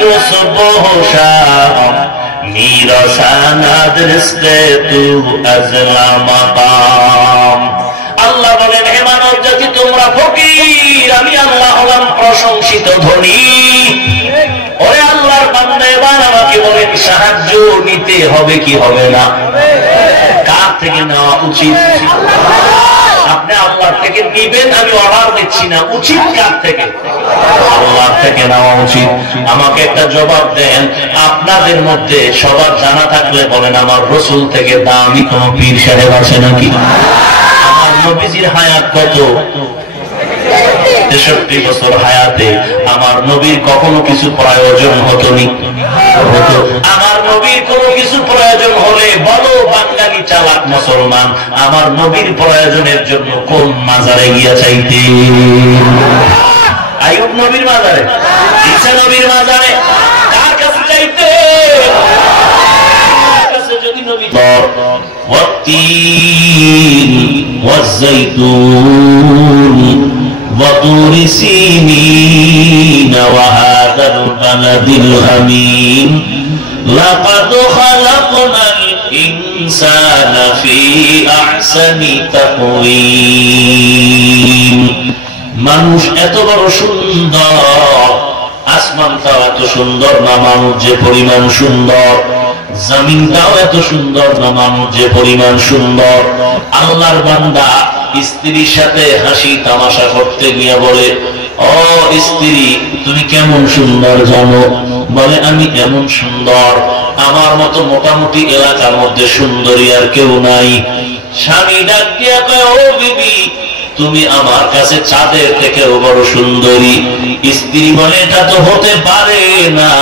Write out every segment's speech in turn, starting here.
रोज सुबह शाम मेरा सनद रिश्ते तू अज़ला मकाम। আল্লাহ বলেন, হে মানব জাতি তোমরা ফকির, আমি আল্লাহ হলাম প্রশংসিত ধনী। ওরে আল্লাহর বান্দা, এবার আমাকে বলেন সাহায্য নিতে হবে কি হবে না? কার থেকে নেওয়া উচিত? আপনি আল্লাহর থেকে নিবেন, আমি অর্ডার দিচ্ছি না, উচিত কার থেকে? আল্লাহর থেকে নেওয়া উচিত। আমাকে একটা জবাব দেন, আপনাদের মধ্যে সবার জানা থাকলে বলেন, আমার রাসূল থেকে দামি কোন পীর সাহেব আছে নাকি? আমার নবীজির হায়াত কত? 63 বছর হায়াতে আমার নবীর কখনো কিছু প্রয়োজন হতো নি? আমার নবীর কোনো কিছু প্রয়োজন হলে বলো বাঙালি চালাক মুসলমান, আমার নবীর প্রয়োজনের জন্য কোন মাজারে গিয়া চাইতে? আইয়ুব নবীর মাজারে, ঈসা নবীর মাজারে, কার কাছে চাইতে? কাছে যদি নবী ওয়াত্তিন ওয়াজ্জাইতুন وطور سينين وهذا البلد الأمين لقد خلقنا الإنسان في أحسن تقويم। মানুষ এত বড় সুন্দর, আসমানটাও এত সুন্দর না মানুষ যে পরিমাণ সুন্দর, জমিনটাও এত সুন্দর না মানুষ যে পরিমাণ সুন্দর। আল্লাহর বান্দা স্ত্রীর সাথে হাসি তামাশা করতে গিয়ে বলে, ও স্ত্রী তুমি কেমন সুন্দর জানো? বলে, আমি এমন সুন্দর, আমার মতো মোটামুটি এলাকার মধ্যে সুন্দরী আর কেউ নাই। স্বামী ডাক দিয়া কয়, ও বিবি তুমি আমার কাছে চাঁদের থেকেও বড় সুন্দরী। স্ত্রী বলে, এটা তো হতে পারে না।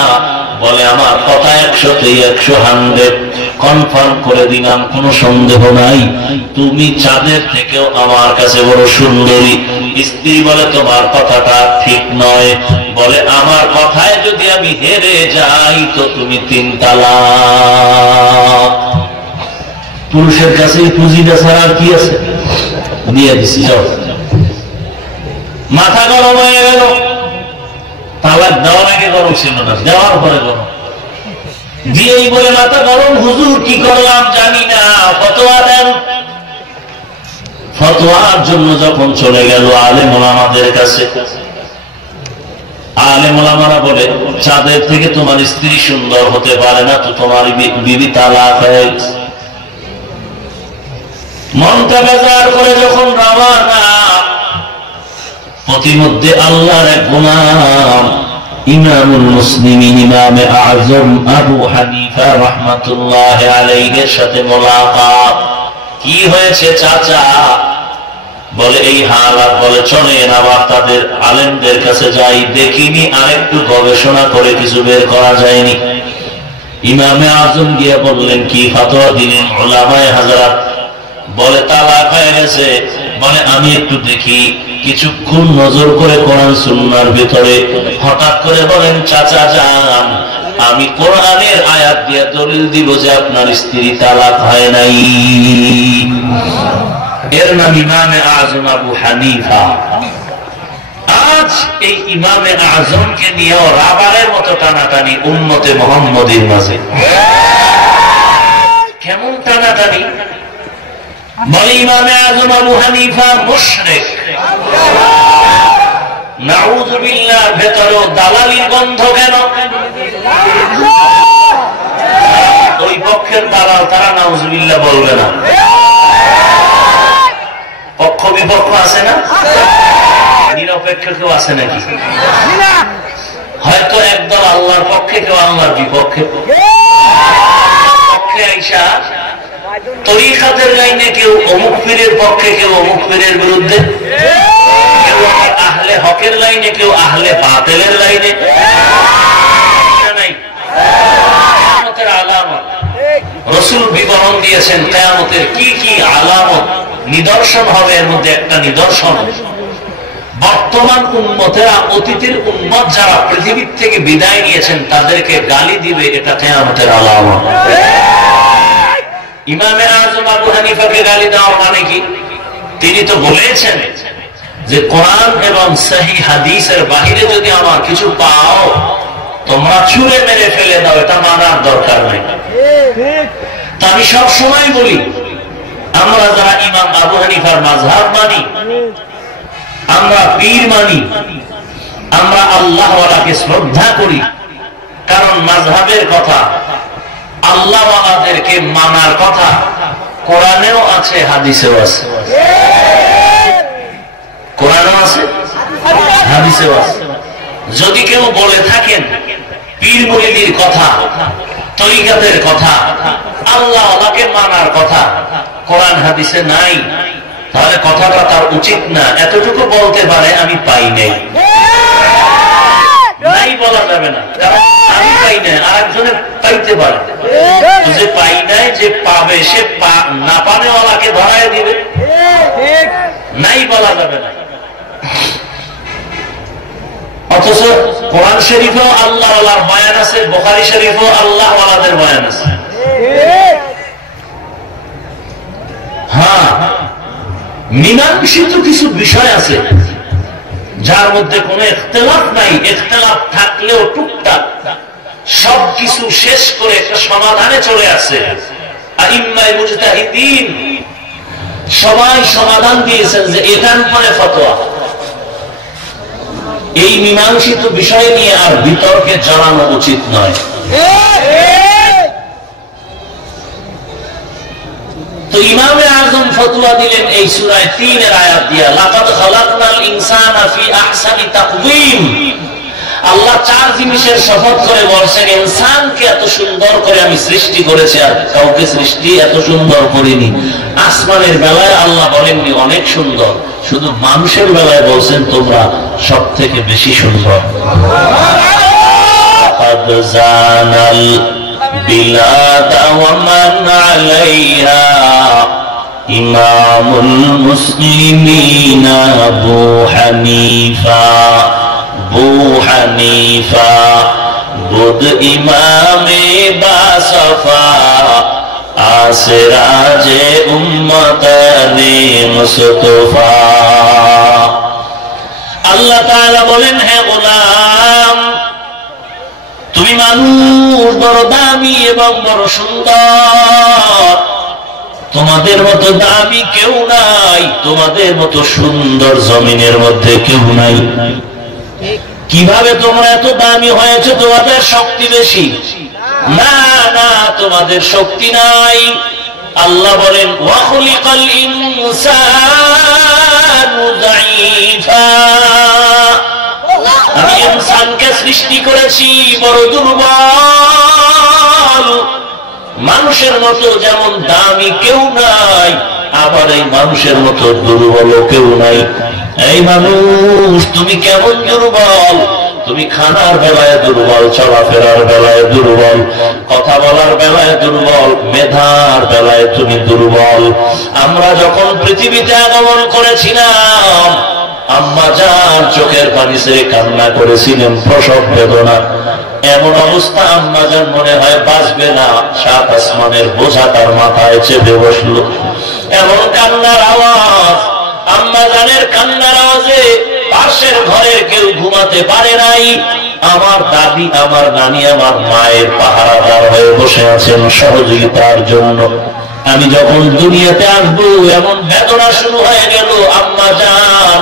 বলে, আমার কথা 100-তে 100 কনফার্ম করে দিলাম, কোনো সন্দেহ নাই, তুমি চাঁদের থেকেও আমার কাছে বড় সুন্দরী। স্ত্রী বলে, তোমার কথাটা ঠিক নয়। বলে, আমার কথায় যদি আমি হেরে যাই তো তুমি 3 তালাক। পুরুষের কাছে পুঁজিটা ছাড়া আর কি আছে? দিয়ে দিছি, যাও। মাথা গরম হয়ে গেল। তালাক দেওয়ার আগে গরম ছিল না, দেওয়ার পরে গরম। দিয়েই বলে মাথা গরম, হুজুর কি করলাম জানি না, ফতোয়া দেন। ফতোয়ার জন্য যখন চলে গেল আলেম ওলামাদের কাছে, আলেম ওলামারা বলে, চাঁদের থেকে তোমার স্ত্রী সুন্দর হতে পারে না, তো তোমার বিবি তালাক হয়ে গেছে। মনটা বেজার করে যখন রওনা, প্রতিমধ্যে আল্লাহর এক গোলাম ইমামুল মুসলিমিন ইমামে আযম আবু হানিফা রাহমাতুল্লাহি আলাইহির সাথে মোলাকাত। কি হয়েছে চাচা? বলে, এই হালাত। বলে, চলেন আবার তাদের আলেমদের কাছে যাই, দেখিনি আরেকটু গবেষণা করে কিছু বের করা যায়নি। ইমামে আযম গিয়ে বললেন, কি ফতোয়া দিলেন উলামায়ে হযরত? বলে, তালাক হয়ে গেছে। বলে, আমি একটু দেখি। কিছুক্ষণ নজর করে কোরআন সুন্নাহর ভিতরে হঠাৎ করে বলেন, চাচা যান, আমি কোরআনের আয়াত দিয়ে দলিল দিব যে আপনার স্ত্রী তালাক হয় নাই। এর নাম ইমামে আযম আবু হানিফা। আজ এই ইমামে আযমকে নিয়ে রাবারের মতো টানাটানি উম্মতে মুহাম্মদীর মাঝে। কেমন টানাটানি? বলে, ইমামে আযম আবু হানিফা মুশরিক। নাউযুবিল্লাহ, ভেতরে দালালির গন্ধ কেন? ওই পক্ষের দালাল, তারা নাউযুবিল্লাহ বলবে না। পক্ষ বিপক্ষ আছে না? নিরপেক্ষ কেউ আছে নাকি? হয়তো একদল আল্লাহর পক্ষে, কেউ আল্লাহর বিপক্ষে। পক্ষে আইসা তরিকাতের লাইনে কেউ অমুক পীরের পক্ষে, কেউ অমুক পীরের বিরুদ্ধে, কেউ আহলে হকের লাইনে, কেউ আহলে বাতিলের লাইনে। কিয়ামতের আলামত রাসূল বিবরণ দিয়েছেন, কিয়ামতের কি কি আলামত নিদর্শন হবে। এর মধ্যে একটা নিদর্শন, বর্তমান উম্মতেরা অতীতের উম্মত যারা পৃথিবীর থেকে বিদায় নিয়েছেন তাদেরকে গালি দিবে, এটা কিয়ামতের আলামত। ইমামে আযম আবু হানিফাকে গালি দেওয়া মানে কি? তিনি তো বলেছেন যে কোরআন এবং সহিহ হাদিসের বাহিরে যদি আমার কিছু পাও তো তোমরা ছুঁড়ে মেরে ফেলে দাও, এটা মানার দরকার নেই। তা আমি সব সময় বলি, আমরা যারা ইমাম আবু হানিফার মাযহাব মানি, আমরা পীর মানি, আমরা আল্লাহওয়ালাকে শ্রদ্ধা করি, কারণ মাযহাবের কথা, আল্লাহওয়ালাদেরকে মানার কথা কোরআনেও আছে, হাদিসেও আছে। কোরআনেও আছে, হাদিসেও আছে। যদি কেউ বলে থাকেন পীর মুরিদির কথা, তরিকাতের কথা, আল্লাহওয়ালাকে মানার কথা কোরআন হাদিসে নাই, তাহলে কথাটা তার উচিত না। এতটুকু বলতে পারে আমি পাই নাই, নাই বলা যাবে না, কারণ আমি পাই নাই, আরেকজনে পাইতে পারে। যে পাই নাই, যে পাবে, সে না পানেওয়ালাকে ধরায় দিবে, নাই বলা যাবে না। অথচ কোরআন শরীফেও আল্লাহওয়ালার বয়ান আছে, বুখারী শরীফেও আল্লাহওয়ালাদের বয়ান আছে। হ্যাঁ, মীমাংসিত কিছু বিষয় আছে যার মধ্যে কোনো ইখতিলাফ নাই, ইখতিলাফ থাকলেও টুকটাক সবকিছু শেষ করে একটা সমাধানে চলে আসে। আইম্মায়ে মুজতাহিদিন সবাই সমাধান দিয়েছেন যে এখান পরে ফতোয়া। এই মীমাংসিত বিষয় নিয়ে আর বিতর্কে জড়ানো উচিত নয়। তো ইমামে আযম ফতোয়া দিলেন এই সূরা ৩ এর আয়াত দিয়া, লাকাদ খালাকনাল ইনসানা ফি আহসানি তাকওয়িম। আল্লাহ চার জিনিসের শপথ করে বলছেন, ইনসানকে এত সুন্দর করে আমি সৃষ্টি করেছি, আর কাউকে সৃষ্টি এত সুন্দর করিনি। আসমানের বেলায় আল্লাহ বলেননি অনেক সুন্দর, শুধু মানুষের বেলায় বলছেন তোমরা সব থেকে বেশি সুন্দর। লাকাদ জানাল বিলাদ ওয়া মান আলাইহা ইমামুল মুসলিমিন আবু হানিফা। আবু হানিফা বুদ ইমামে বাসফা, আসরাজে উম্মতানে মুস্তাফা। আল্লাহ তাআলা বলেন, হে গোলাম, তুমি মানুষ বড় দামি এবং বড় সুন্দর, তোমাদের মতো দামি কেউ নাই, তোমাদের মতো সুন্দর জমিনের মধ্যে কেউ নাই। কিভাবে তোমরা এত দামি হয়েছে? তোমাদের শক্তি বেশি? না না, তোমাদের শক্তি নাই। আল্লাহ বলেন, ওয়া খুলিকাল ইনসানু যায়ীফা। আমি ইনসানকে সৃষ্টি করেছি বড় দুর্বল। মানুষের মতো যেমন দামি কেউ নাই, আবার এই মানুষের মতো দুর্বল কেউ নাই। এই মানুষ, তুমি কেমন দুর্বল? তুমি খানার বেলায় দুর্বল, চলাফেরার বেলায় দুর্বল, কথা বলার বেলায় দুর্বল, মেধার বেলায় তুমি দুর্বল। আমরা যখন পৃথিবীতে আগমন করেছিলাম, আম্মা জান চোখের পানি ছেড়ে কান্না করেছিলেন, প্রসব বেদনা। এমন অবস্থা, আম্মা জান মনে হয় বাঁচবে না, সাত আসমানের বোঝা তার মাথায় চেপে বসলো। এমন কান্নার আওয়াজ, আম্মা জানের কান্নার আওয়াজে পাশের ঘরের কেউ ঘুমাতে পারে নাই। আমার দাদি, আমার নানি, আমার মায়ের পাহারাদার হয়ে বসে আছেন সহযোগিতার জন্য। আমি যখন দুনিয়াতে আসবো, এমন বেদনা শুরু হয়ে গেল। আম্মা জান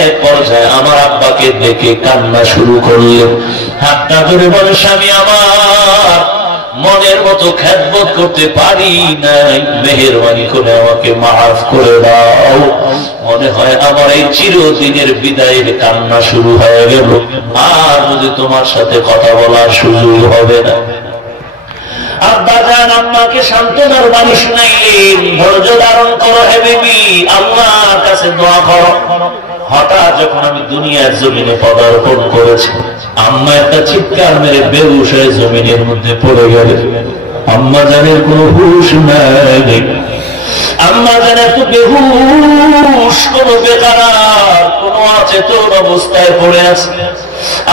এক পর্যায়ে আমার আব্বাকে দেখে কান্না শুরু করলেন, হাতটা ধরে বলে, স্বামী আমার, মনের মতো খেদমত করতে পারি নাই, মেহেরবানি করে আমাকে মাফ করে দাও। মনে হয় আমার এই চিরদিনের বিদায়ের কান্না শুরু হয়ে গেল, আর যদি তোমার সাথে কথা বলার সুযোগ হবে না। আব্বা জান আম্মাকে সান্ত্বনার বাণী শুনাইলেন, ধৈর্য ধারণ করো হে বিবি, আল্লাহর কাছে দোয়া করো। হঠাৎ যখন আমি দুনিয়ার জমিনে পদার্পণ করেছি, আম্মা একটা চিৎকার মেরে বেহুশ হয়ে জমিনের মধ্যে পড়ে গেলেন। আম্মা জানের কোনো হুঁশ নাই, আম্মা জানের তো বেহুশ, কোন বেকারার, কোন অচেতন অবস্থায় পড়ে আছে।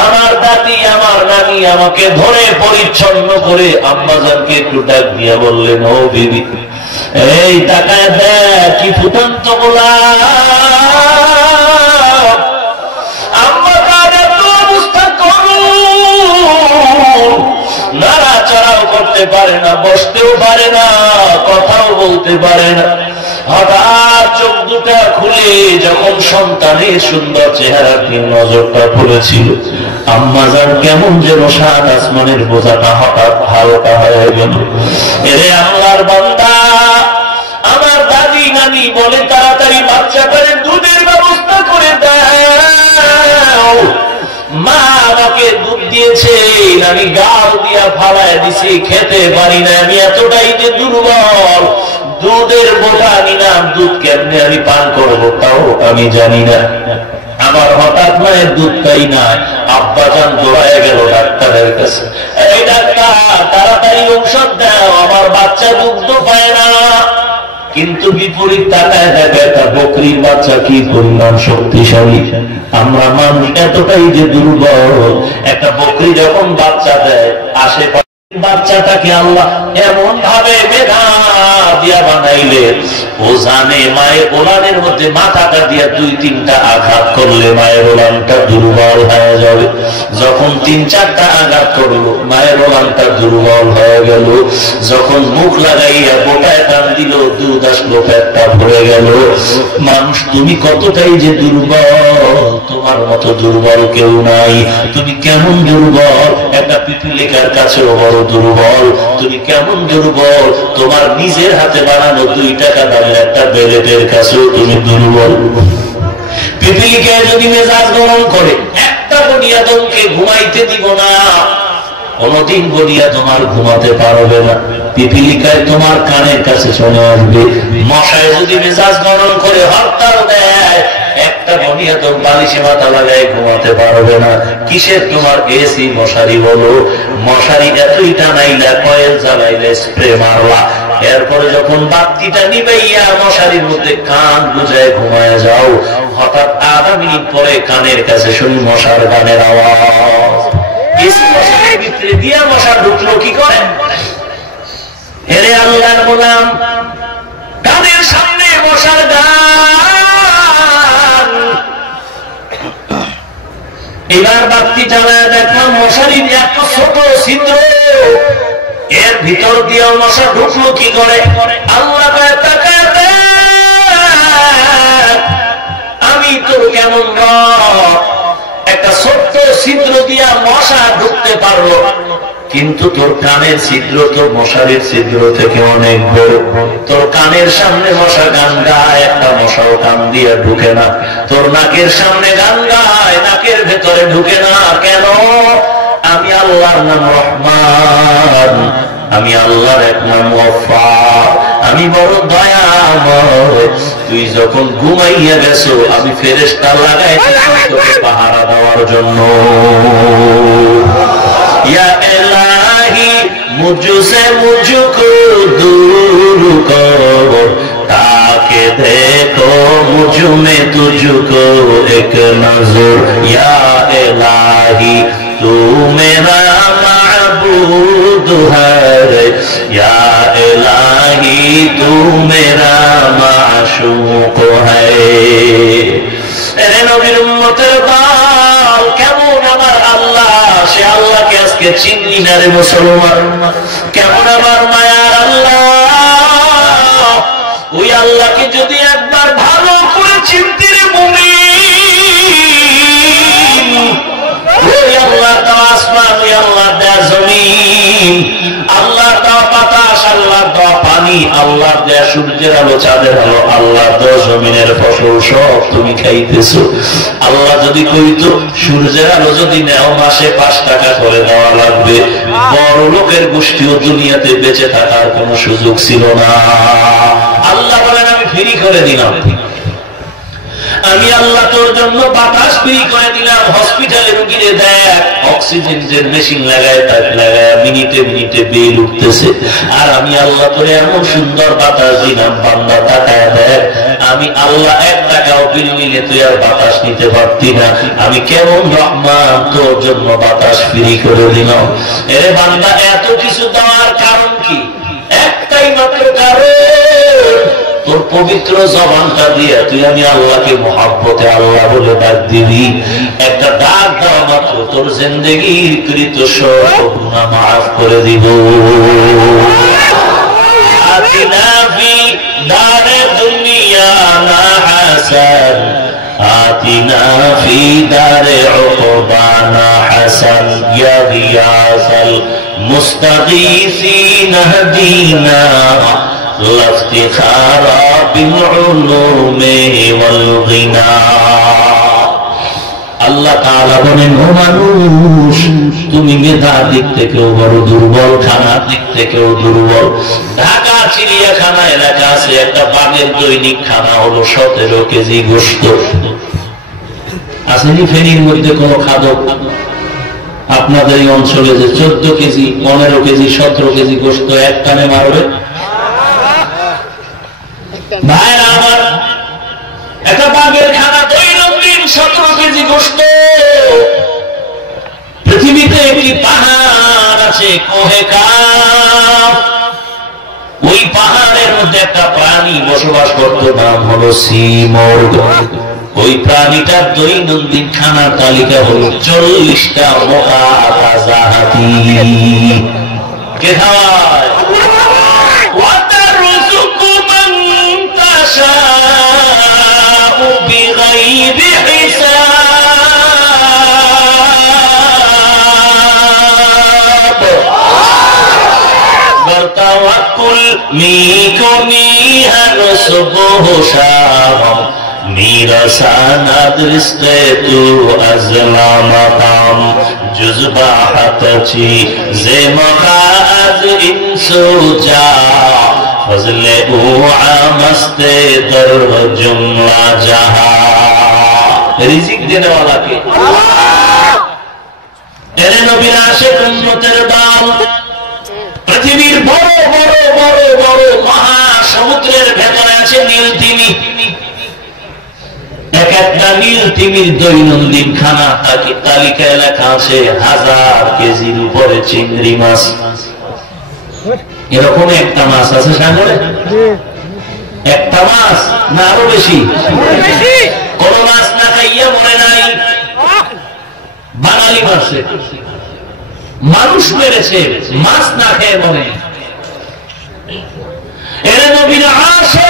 আমার দাদি, আমার নানি আমাকে ধরে পরিচ্ছন্ন করে আম্মা জানকে একটু ডাক দিয়া বললেন, ও বিবি, এই তাকায় দেখ কি ফুটন্ত গোলাপ। আম্মা জান এত অবস্থা করুন, চলতে পারে না, বসতেও পারে না, কথাও বলতে পারে না। হঠাৎ চোখ দুটা খুলে যখন সন্তানের সুন্দর চেহারার দিকে নজরটা পড়েছিল, আম্মাজান কেমন যেন সাত আসমানের বোঝাটা হঠাৎ হালকা হয়ে গেল। এরে আল্লাহর বান্দা, আমার দাদি নানি বলে তাড়াতাড়ি বাচ্চাটারে দুধের ব্যবস্থা করে দাও। মা আমাকে দুধ দিয়েছে, আমি গাল দিয়া ফালায় দিছি, খেতে পারি না, আমি এতটাই যে দুর্বল, দুধের বোটা নিলাম, দুধ কেমনে আমি পান করবো তাও আমি জানি না। আমার হঠাৎ মায়ের দুধটাই নাই, আব্বাজান দৌড়ায় গেল ডাক্তারের কাছে, এই ডাক্তার তাড়াতাড়ি ঔষধ দাও, আমার বাচ্চা দুধ পায় না। কিন্তু বিপরীত তাকায় দেখে একটা বকরির বাচ্চা কি পরিমাণ শক্তিশালী। আমরা মানুষ এতটাই যে দুর্বল, একটা বকরি যখন বাচ্চা দেয় আশেপাশে বাচ্চাটাকে আল্লাহ এমন ভাবে মেধা দিয়া বানাইলে, ও জানে মায়ের ওলানের মধ্যে মাথাটা দিয়া 2-3টা আঘাত করলে মায়ের ওলানটা দুর্বল হয়ে যাবে। যখন 3-4টা আঘাত করলো মায়ের ওলানটা দুর্বল হয়ে গেল। যখন মুখ লাগাইয়া বোটায় টান দিল, দুধ আসলো, পেটটা ভরে গেল। মানুষ তুমি কতটাই যে দুর্বল, তোমার মতো দুর্বল কেউ নাই। তুমি কেমন দুর্বল, একটা পিপিলিকার কাছেও বড় দুর্বল। তুমি কেমন দুর্বল, তোমার নিজের হাতে বানানো 2 টাকা দামের একটা বেলেটের কাছেও তুমি দুর্বল। পিপিলিকায় যদি মেজাজ গরম করে, একটা বনিয়াদমকে ঘুমাইতে দিব না, কোনদিন বলিয়া তোমার ঘুমাতে পারবে না। পিপিলিকায় তোমার কানের কাছে চলে আসবে। মশায় যদি মেজাজ গরম করে হরতাল দেয়, একটা বনিয়াদম বালিশে মাথা লাগায় ঘুমাতে পারবে না। কিসের তোমার এসি মশারি বলো, মশারি এতই টানাইলা, কয়েল জ্বালাইলে, স্প্রে মারলা, এরপরে যখন বাতিটা নিবাইয়া মশারির মধ্যে কান গুজায় ঘুমায় যাও, হঠাৎ আধা মিনিট পরে কানের কাছে শুনি মশার গানের আওয়াজ। মশারির ভিতরে দিয়া মশা ঢুকলো কি করে? হেরে আল্লাহর গোলাম, কানের সামনে মশার গান। এবার বাতি জ্বালায় দেখলাম মশারির এত ছোট ছিদ্র, এর ভিতর দিয়ে মশা ঢুকলো কি করে? আল্লাহ আমি তো কেমন একটা ছোট্ট ছিদ্র দিয়া মশা ঢুকতে পারলো, কিন্তু তোর কানের ছিদ্র তো মশারির ছিদ্র থেকে অনেক বড়। তোর কানের সামনে মশা গান গায়, একটা মশাও কান দিয়ে ঢুকে না। তোর নাকের সামনে গান গায়, নাকের ভেতরে ঢুকে না। কেন? আমি আল্লাহর নাম রহমান, আমি আল্লাহর এক নাম গফফার, আমি বড় দয়াময়। তুই যখন ঘুমাইয়া গেছো, আমি ফেরেশতা লাগাই তোকে পাহারা দেওয়ার জন্য। या इलाही मुझसे मुझको दूर करो, ताकि देखो मुझ में तुझको एक नजर। या इलाही तू मेरा माबूद है, या इलाही तू मेरा माशूक है। এরে নবীর উম্মতের দল, কেমন আমার আল্লাহ, সে আল্লাহকে আজকে চিনলি না রে মুসলমান। কেমন আমার মায়ার আল্লাহ, ওই আল্লাহকে যদি একবার ভালো করে চিনতে রে মুমিন, ওই আল্লাহ দেওয়া আসমান, ওই আল্লাহ দেওয়া জমিন, আল্লাহ দেওয়া বাতাস, আল্লাহ দেওয়া পানি, আল্লাহ দেওয়া সূর্যের আলো, চাঁদের আলো, আল্লাহ দেওয়া জমিনের ফসল সব তুমি খাইতেছো। আল্লাহ যদি কইতো সূর্যের আলো যদি নেও মাসে 5 টাকা করে দেওয়া লাগবে, বড় লোকের গোষ্ঠীও দুনিয়াতে বেঁচে থাকার কোন সুযোগ ছিল না। আল্লাহ বলেন আমি ফ্রি করে দিলাম, আমি আল্লাহ তোর জন্য বাতাস ফ্রি করে দিলাম। হসপিটালে রুগীরে দেখ অক্সিজেন মেশিন লাগায়, তাক লাগায়, মিনিটে মিনিটে বিল উঠতেছে, আর আমি আল্লাহ তোরে এমন সুন্দর বাতাস দিলাম। বান্দা তাকায় দেখ, আমি আল্লাহ 1 টাকাও বিল নিলে তুই আর বাতাস নিতে পারতি না। আমি কেমন রহমান, তোর জন্য বাতাস ফ্রি করে দিলাম। এরে বান্দা, এত কিছু দেওয়ার কারণ কি? একটাই মাত্র কারণ, তোর পবিত্র জবানটা দিয়ে তুই আমি আল্লাহকে মহব্বতে আল্লাহ বলে ডাক দিবি। একটা ডাক দেওয়া মাত্র তোর জিন্দেগীর কৃত সব গুনাহ মাফ করে দিব। আতিনা ফি দারে দুনিয়া না হাসান, আতিনা ফি দারে উকবানা হাসান, ইয়া গিয়াসাল মুস্তাগীসিন হদিনা লাফতিখারা বিল উলুমি ওয়াল গিনা। আল্লাহ তাআলা বলেন, ও মানুষ, তুমি মেধার দিক থেকেও বড় দুর্বল, খানার দিক থেকেও দুর্বল। ঢাকা চিড়িয়াখানা এলাকা আছে, একটা বাঘের দৈনিক খানা হলো 17 কেজি গোশত। আসেনি ফেনীর মধ্যে কোন খাদক আপনাদের এই অঞ্চলে যে 14 কেজি 15 কেজি 17 কেজি গোশত এক টানে মারবে? ভাইরা আমার, একটা বাঘের খানা দৈনন্দিন 17 কেজি গোশত। পৃথিবীতে একটি পাহাড় আছে কোহেকাফ, ওই পাহাড়ের মধ্যে একটা প্রাণী বসবাস করত, নাম হলো সিমর্গ। ওই প্রাণীটার দৈনন্দিন খানার তালিকা হলো 40টা মোটা তাজা হাতি। কে খাওয়ায়? میرا ساند رزق تو از لامتام جز باحت چی زمقا از انسو جا فضل او عامست در جملہ جہاں رزق دینے والا کے এরে নবীর আশিক উম্মতের দল, পৃথিবীর বড় বড় বড় বড় মহাসমুদ্রের ভেতরে আছে নীল তিমি। এক একটা নীল তিমির দৈনন্দিন খানা তালিকায় লেখা আছে 1000 কেজির উপরে চিংড়ি মাছ। এরকম একটা মাছ আছে সাগরে? একটা মাছ না আরো বেশি? কোন মাছ না খাইয়া মরে নাই, বাঙালি মারছে, মানুষ মেরেছে, মাছ না খেয়ে মরে। এর নবীর আশিক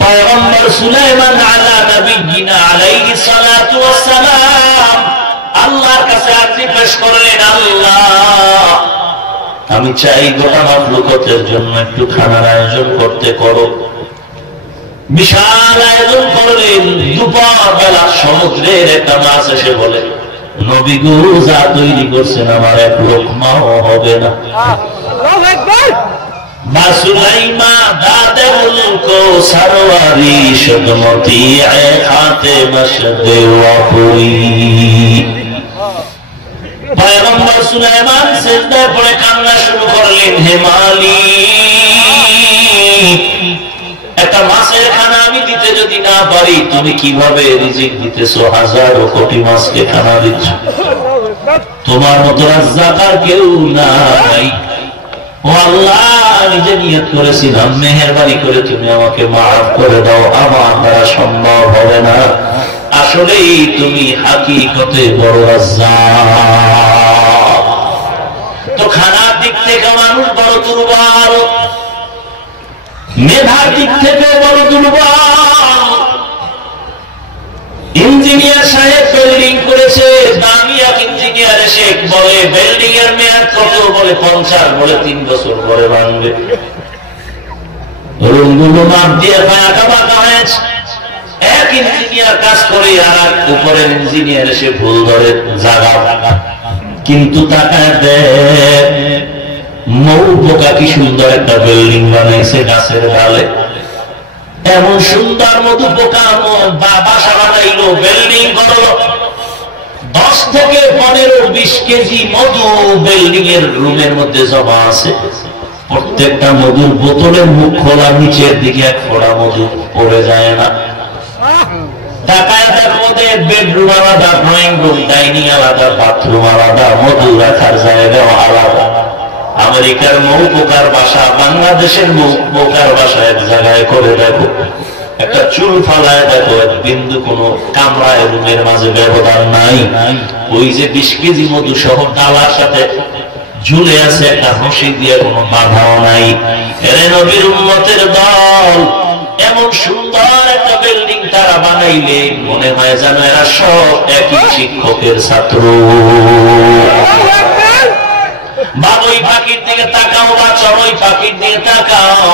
পয়গম্বর সুলাইমান আলা নবিয়িনা আলাইহিস সালাতু ওয়াস সালাম আল্লাহর কাছে আরজি পেশ করলেন, আল্লাহ আমি চাই গোটা মাখলুকাতের জন্য একটু খানার আয়োজন করতে করো। বিশাল আয়োজন করলেন। দুপুর বেলা সমুদ্রের একটা মাছ এসে বলে, নবী গো যা তৈরি করছেন আমার এক লোকমাও হবে না। সুলাইমা দাদে মুলকো সরওয়ারি শুদমতি খাতে মশদে ওয়াপুরি। পয়গম্বর সুলাইমান সিজদায় পড়ে কান্না শুরু করলেন, হে মালিক, একটা মাছের খানা আমি দিতে যদি না পারি, তুমি কিভাবে রিজিক দিতেছো? হাজারো কোটি মাছকে খানা দিচ্ছ, তোমার মতো রাজ্জাক আর কেউ নাই। ও আল্লাহ, নিজে নিয়ত করেছিলাম, মেহেরবানি করে তুমি আমাকে মাফ করে দাও, আমার দ্বারা সম্ভব হবে না। আসলেই তুমি হাকিকতে বড় রাজ্জাক। তো খানার দিক থেকে মানুষ বড় দুর্বল, মেধার দিক থেকে বড় দুর্বল। ইঞ্জিনিয়ার সাহেব বিল্ডিং করেছে, দামি এক ইঞ্জিনিয়ার এসে বলে বিল্ডিং এর মেয়াদ কত? বলে 50, বলে 3 বছর পরে ভাঙবে। রুমগুলো মাপ দিয়ে আঁকা বাঁকা হয়েছে। এক ইঞ্জিনিয়ার কাজ করে আর এক উপরের ইঞ্জিনিয়ার এসে ভুল ধরে জায়গা। কিন্তু টাকায় দেয় মৌ পোকা কি সুন্দর একটা বিল্ডিং বানাইছে গাছের ডালে। এমন সুন্দর মধু পোকা বাসা বানাইলো, বিল্ডিং করলো। 10 থেকে 15-20 কেজি মধু বিল্ডিং এর রুমের মধ্যে জমা আছে। প্রত্যেকটা মধুর বোতলের মুখ খোলা, নিচের দিকে এক ফোঁটা মধু পড়ে যায় না। টাকার মধ্যে বেডরুম আলাদা, ড্রয়িং রুম, ডাইনিং আলাদা, বাথরুম আলাদা, মধু রাখার জায়গাও আলাদা। আমেরিকার মৌ পোকার বাসা, বাংলাদেশের মৌ পোকার বাসা এক জায়গায় করে দেখো। একটা চুল ফালায় দেখো, এক বিন্দু কোনো কামরায় রুমের মাঝে ব্যবধান নাই। ওই যে 20 কেজি মধু সহ ডালার সাথে ঝুলে আছে, একটা হাসি দিয়ে কোনো বাধাও নাই। এরে নবীর উম্মতের দল, এমন সুন্দর একটা বিল্ডিং তারা বানাইলে মনে হয় যেন এরা সব একই শিক্ষকের ছাত্র। বাবুই পাখির দিকে তাকাও বা চড়ুই পাখির দিকে তাকাও,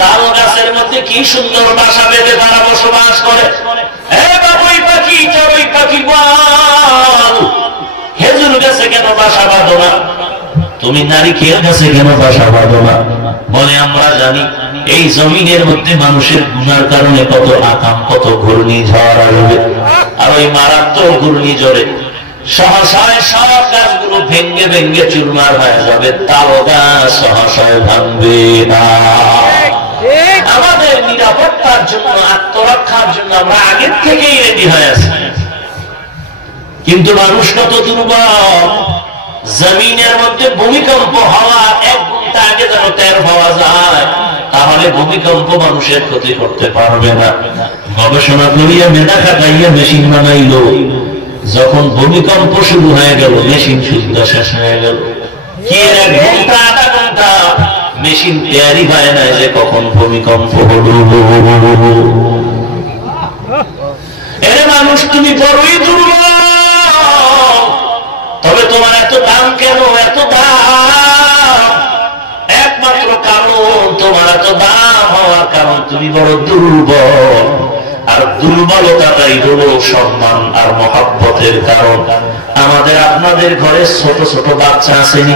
তাল গাছের মধ্যে কি সুন্দর বাসা বেঁধে তারা বসবাস করে। বাবুই পাখি, চড়ুই পাখি বল, খেজুর গাছে কেন বাসা বাঁধো না? তুমি নারিকেল গাছে কেন বাসা বাঁধো না? বলে আমরা জানি এই জমিনের মধ্যে মানুষের গুনার কারণে কত আকাম, কত ঘূর্ণিঝড় আসবে। আর ওই মারাত্মক ঘূর্ণিঝড়ে সহসায় সব গাছগুলো ভেঙ্গে ভেঙ্গে চুরমার হয়ে যাবে, তাল গাছ সহসায় ভাঙবে না। আমাদের নিরাপত্তার জন্য, আত্মরক্ষার জন্য আমরা আগের থেকেই রেডি হয়ে আছি। কিন্তু মানুষ কত দুর্বল। জমিনের মধ্যে ভূমিকম্প হওয়ার 1 ঘন্টা আগে যেন টের পাওয়া যায়, তাহলে ভূমিকম্প মানুষের ক্ষতি করতে পারবে না। গবেষণা করিয়া মেধা খাটাইয়া মেশিন বানাইলো, যখন ভূমিকম্প শুরু হয়ে গেল মেশিন শুদ্ধ শেষ হয়ে গেল। কি 1 ঘন্টা 1/2 ঘন্টা মেশিন তৈরি হয় না যে কখন ভূমিকম্প হলো। এর মানুষ তুমি বড়ই দুর্বল। তবে তোমার এত দাম কেন? এত দাম একমাত্র কারণ, তোমার এত দাম হওয়ার কারণ তুমি বড় দুর্বল। আর দুর্বলতাটাই হলো সম্মান আর মহব্বতের কারণ। আমাদের আপনাদের ঘরে ছোট ছোট বাচ্চা আসেনি?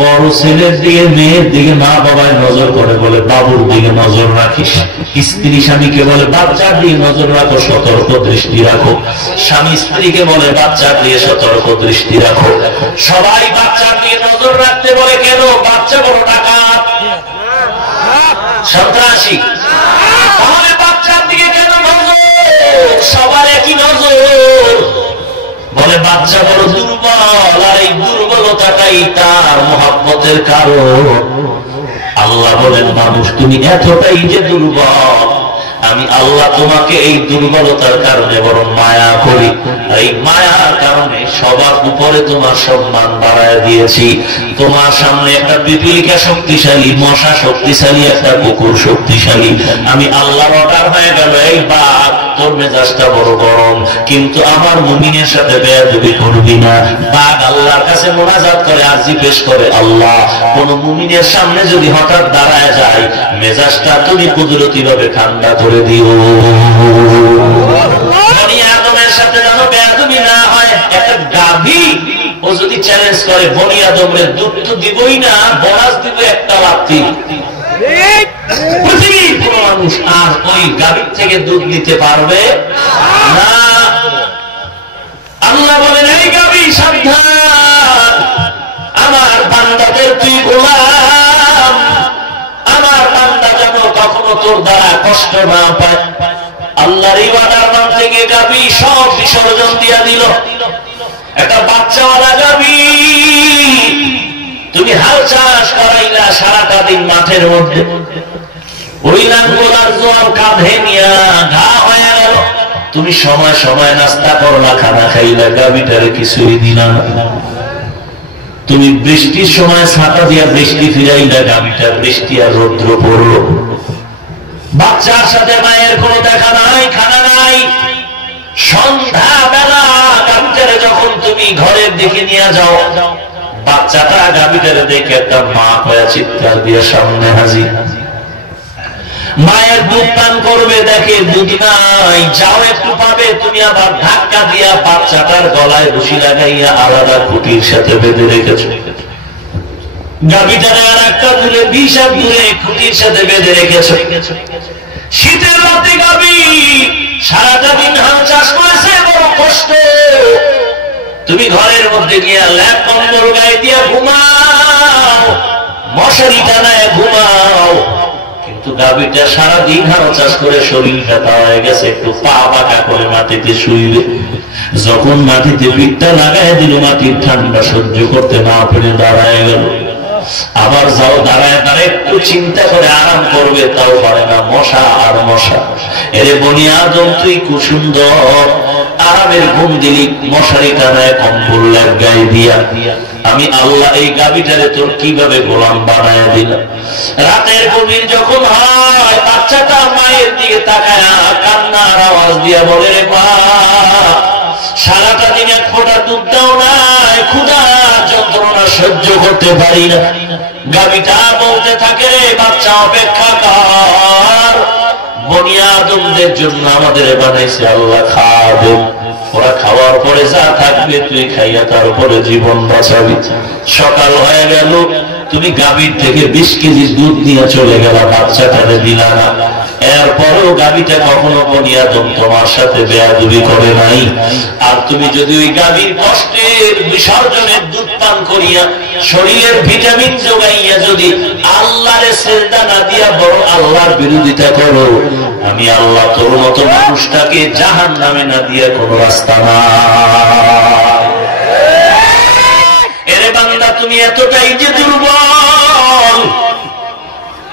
বড় ছেলের দিকে মেয়ের দিকে মা বাবায় নজর করে, বলে বাবুর দিকে নজর রাখিস। স্ত্রী স্বামীকে বলে বাচ্চার দিকে নজর রাখো, সতর্ক দৃষ্টি রাখো। স্বামী স্ত্রীকে বলে বাচ্চার দিকে সতর্ক দৃষ্টি রাখো। সবাই বাচ্চার দিকে নজর রাখতে বলে কেন? বাচ্চা বড় ডাকাত, সন্ত্রাসী। তাহলে বাচ্চার দিকে কেন নজর? সবার একই নজর। বলে বাচ্চা বড় দুর্বল, আর এই দুর্বলতাটাই তার মহব্বতের কারণ। আল্লাহ বলেন মানুষ তুমি এতটাই যে দুর্বল, আমি আল্লাহ তোমাকে এই দুর্বলতার কারণে বড় মায়া করি। এই মায়ার কারণে সবার উপরে তোমার সম্মান বাড়ায় দিয়েছি। তোমার সামনে একটা পিপিলিকা শক্তিশালী, মশা শক্তিশালী, একটা কুকুর শক্তিশালী। আমি আল্লাহর অর্ডার হয়ে গেল, এই বাঘ তোর মেজাজটা বড় গরম, কিন্তু আমার মুমিনের সাথে বেয়াদবি করবি না। বাঘ আল্লাহর কাছে মোনাজাত করে, আরজি পেশ করে, আল্লাহ কোন মুমিনের সামনে যদি হঠাৎ দাঁড়ায় যায়, মেজাজটা তুমি কুদরতি ভাবে ঠান্ডা করে দিও। বনি আদমের সাথে যেন বেয়াদবি না হয়। একটা গাভী ও যদি চ্যালেঞ্জ করে বনি আদমের দুধ তো দিবই না, বোনাস দিব একটা লাথি। পৃথিবীর কোন মানুষ আর ওই গাভীর থেকে দুধ নিতে পারবে না। আল্লাহ বলেন এই গাভী সাবধান, আমার বান্দাদের তুই গোলাম। আমার বান্দা যেন কখনো তোর দ্বারা কষ্ট না পায়। আল্লাহর ইবাদত মানতে গিয়ে গাভী সব বিসর্জন দিয়া দিল। একটা বাচ্চাওয়ালা গাভী, তুমি হাল চাষ করাইলা সারাটা দিন মাঠের মধ্যে, ওই লাঙ্গল আর জোয়ার কাঁধে নিয়া ঘা হয়ে গেল। তুমি সময় সময় নাস্তা করলা, খানা খাইলা, গাভীটারে কিছুই দিলা না। তুমি বৃষ্টির সময় ছাতা দিয়া বৃষ্টি ফিরাইলা, গাভীটা বৃষ্টি আর রৌদ্র পড়লো। বাচ্চার সাথে মায়ের কোনো দেখা নাই, খানা নাই। সন্ধ্যা বেলা গাভীটারে যখন তুমি ঘরের দিকে নিয়ে যাও, বাচ্চাটা গাভীটারে দেখে একটা মা কয়া চিৎকার দিয়ে সামনে হাজির। মায়ের দুধ পান করবে, দেখে দুধ নাই, যাও একটু পাবে, তুমি আবার ধাক্কা দিয়া বাচ্চাটার গলায় রশি লাগাইয়া আলাদা খুঁটির সাথে বেঁধে রেখেছো। গাভীটারে আর একটা দূরে 20 হাত দূরে খুঁটির সাথে বেঁধে রেখেছো। শীতের রাতে গাভী সারাটা দিন হাল চাষ করেছে, বড় কষ্ট। তুমি ঘরের মধ্যে গিয়া ল্যাপ কম্বল গায়ে দিয়া ঘুমাও, মশারি টানায় ঘুমাও, কিন্তু গাভীটা সারাদিন হাল চাষ করে শরীর ব্যথা হয়ে গেছে, একটু পা বাঁকা করে মাটিতে শুইবে। যখন মাটিতে পিঠটা লাগাই দিল, মাটির ঠান্ডা সহ্য করতে না পেরে দাঁড়ায় গেল। আবার যাও দাঁড়ায় দাঁড়ায় একটু চিন্তা করে আরাম করবে, তাও পারে না, মশা আর মশা। এরে বনি আদম তুই কুসুন্দর, আরামের ঘুম দিলি মশারি টানায় কম্বল গায়ে দিয়া, আমি আল্লাহ এই গাভীটারে তোর কিভাবে গোলাম বানায় দিলাম। রাতের গভীর যখন হয়, বাচ্চাটা মায়ের দিকে তাকায় কান্নার আওয়াজ দিয়া বলে, রে মা সারাটা দিন এক ফোঁটা দুধ দাও নাই, ক্ষুধা যন্ত্রণা সহ্য করতে পারি না। গাভীটা বলতে থাকে, রে বাচ্চা অপেক্ষা কর, বনি আদমদের জন্য আমাদের বানাইছে আল্লাহ, খাওয়াবে, ওরা খাওয়ার পরে যা থাকবে তুই খাইয়া তারপরে জীবন বাঁচাবি। সকাল হয়ে গেল, তুমি গাভীর থেকে 20 কেজি দুধ নিয়ে চলে গেল, বাচ্চাটারে দিলা না। এরপরেও গাভীটা কখনো বনি আদম তোমার সাথে বেয়াদবি করে নাই। আর তুমি যদি ওই গাভীর কষ্টের বিসর্জনের দুধ পান করিয়া শরীরের ভিটামিন যোগাইয়া যদি আল্লাহরে সেজদা না দিয়া বড় আল্লাহর বিরোধিতা করো, আমি আল্লাহ তোর মতো মানুষটাকে জাহান্নামে না দিয়া কোন রাস্তা না। এরে বান্দা, তুমি এতটাই যে দুর্বল,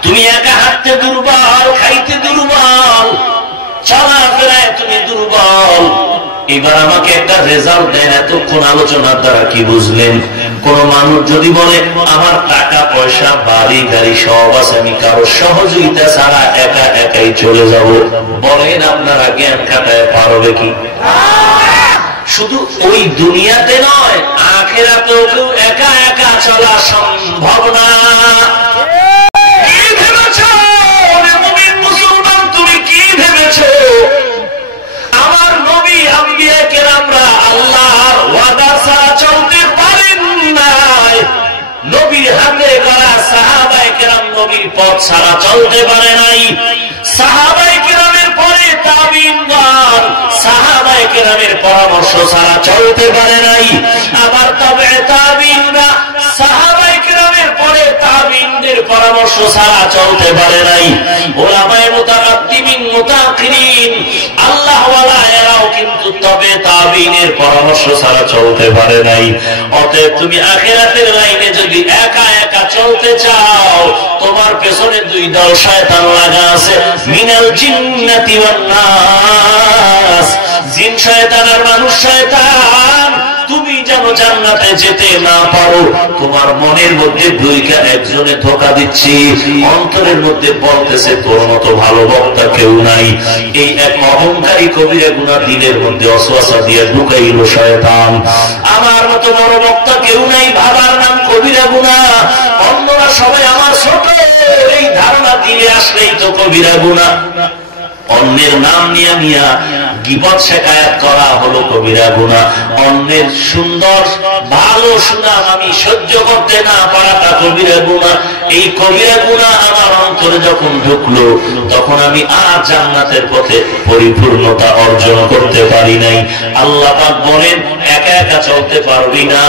তুমি একা হাঁটতে দুর্বল, খাইতে দুর্বল, চলাফেরায় তুমি দুর্বল। এবার আমাকে একটা রেজাল্ট দেন, এতক্ষণ আলোচনার দ্বারা কি বুঝলেন? কোন মানুষ যদি বলে আমার টাকা পয়সা বাড়ি গাড়ি সব আছে, আমি কারো সহযোগিতা ছাড়া একা একাই চলে যাব, বলেন আপনারা জ্ঞান খাটায় পারবে কি? শুধু ওই দুনিয়াতে নয়, আখিরাতেও কেউ একা একা চলা সম্ভব না। আল্লাহর ওয়াদা ছাড়া চলতে পারেন নাই, নবীর হাতে গড়া সাহাবায়ে কেরাম নবীর পথ ছাড়া চলতে পারে নাই। সাহাবায়ে কেরামের পরে তাবিঈনগণ সাহাবায়ে কেরামের পরামর্শ ছাড়া চলতে পারে নাই। আবার তবে তাবিঈনরা সাহাবায়ে কেরামের পরে তাবিঈনদের পরামর্শ ছাড়া চলতে পারে নাই। উলামায়ে মুতাকাদ্দিমিন মুতাআখিরিন আল্লাহ ওয়ালা এরাও কিন্তু তবে তাবিঈনের পরামর্শ ছাড়া চলতে পারে নাই। অতএব তুমি আখিরাতের লাইনে যদি একা একা চলতে চাও, তোমার পেছনে দুই দল শয়তান লাগা আছে, মিনাল জিন্নাতি ওয়ান নাস, জিন শয়তান আর মানুষ শয়তান। তুমি যেন জান্নাতে যেতে না পারো, তোমার মনের মধ্যে দুইটা একজনে ধোঁকা দিচ্ছি, অন্তরের মধ্যে বলতেছে তোর মতো ভালো বক্তা কেউ নাই। এই এক অহংকারী কবিরা গুনাহ দিলের মধ্যে ওয়াসওয়াসা দিয়ে ঢুকাইল শয়তান, আমার মতো বড় বক্তা কেউ নাই, ভাবার নাম কবিরা গুনাহ, অন্যরা সবাই আমার ছোট, এই ধারণা দিলে আসলেই তো কবিরা গুনাহ। অন্যের নাম নিয়া নিয়া গীবত শিকায়াত করা হলো কবিরা গুনাহ। অন্যের সুন্দর ভালো সুনাম আমি সহ্য করতে না পারাটা কবিরা গুনাহ। এই কবিরা গুনাহ আমার অন্তরে যখন ঢুকলো, তখন আমি আর জান্নাতের পথে পরিপূর্ণতা অর্জন করতে পারি নাই। আল্লাহ পাক বলেন, একা একা চলতে পারবি না,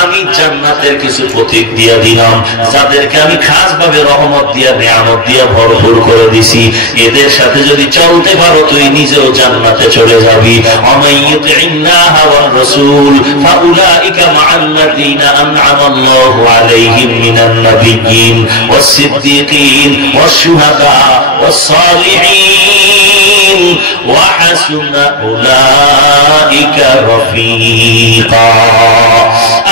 আমি জান্নাতের কিছু প্রতীক দিয়া দিলাম, যাদেরকে আমি খাস ভাবে রহমত দিয়া নিয়ামত দিয়া ভরপুর করে দিছি। এদের সাথে যদি চলতে পারো, তুই নিজেও জান্নাতে চলে যাবি। আমাইয়ুতিল্লাহ ওয়ার রাসূল ফাউলাইকা মা'আল্লাযীনা আন'আমা আল্লাহু আলাইহিম মিনান নাবিয়্যিন ওয়াস সিদ্দীকিন ওয়াস শুহাদা ওয়াস সালিহিন ওয়া হাসুনা উলাইকা রাফীকা।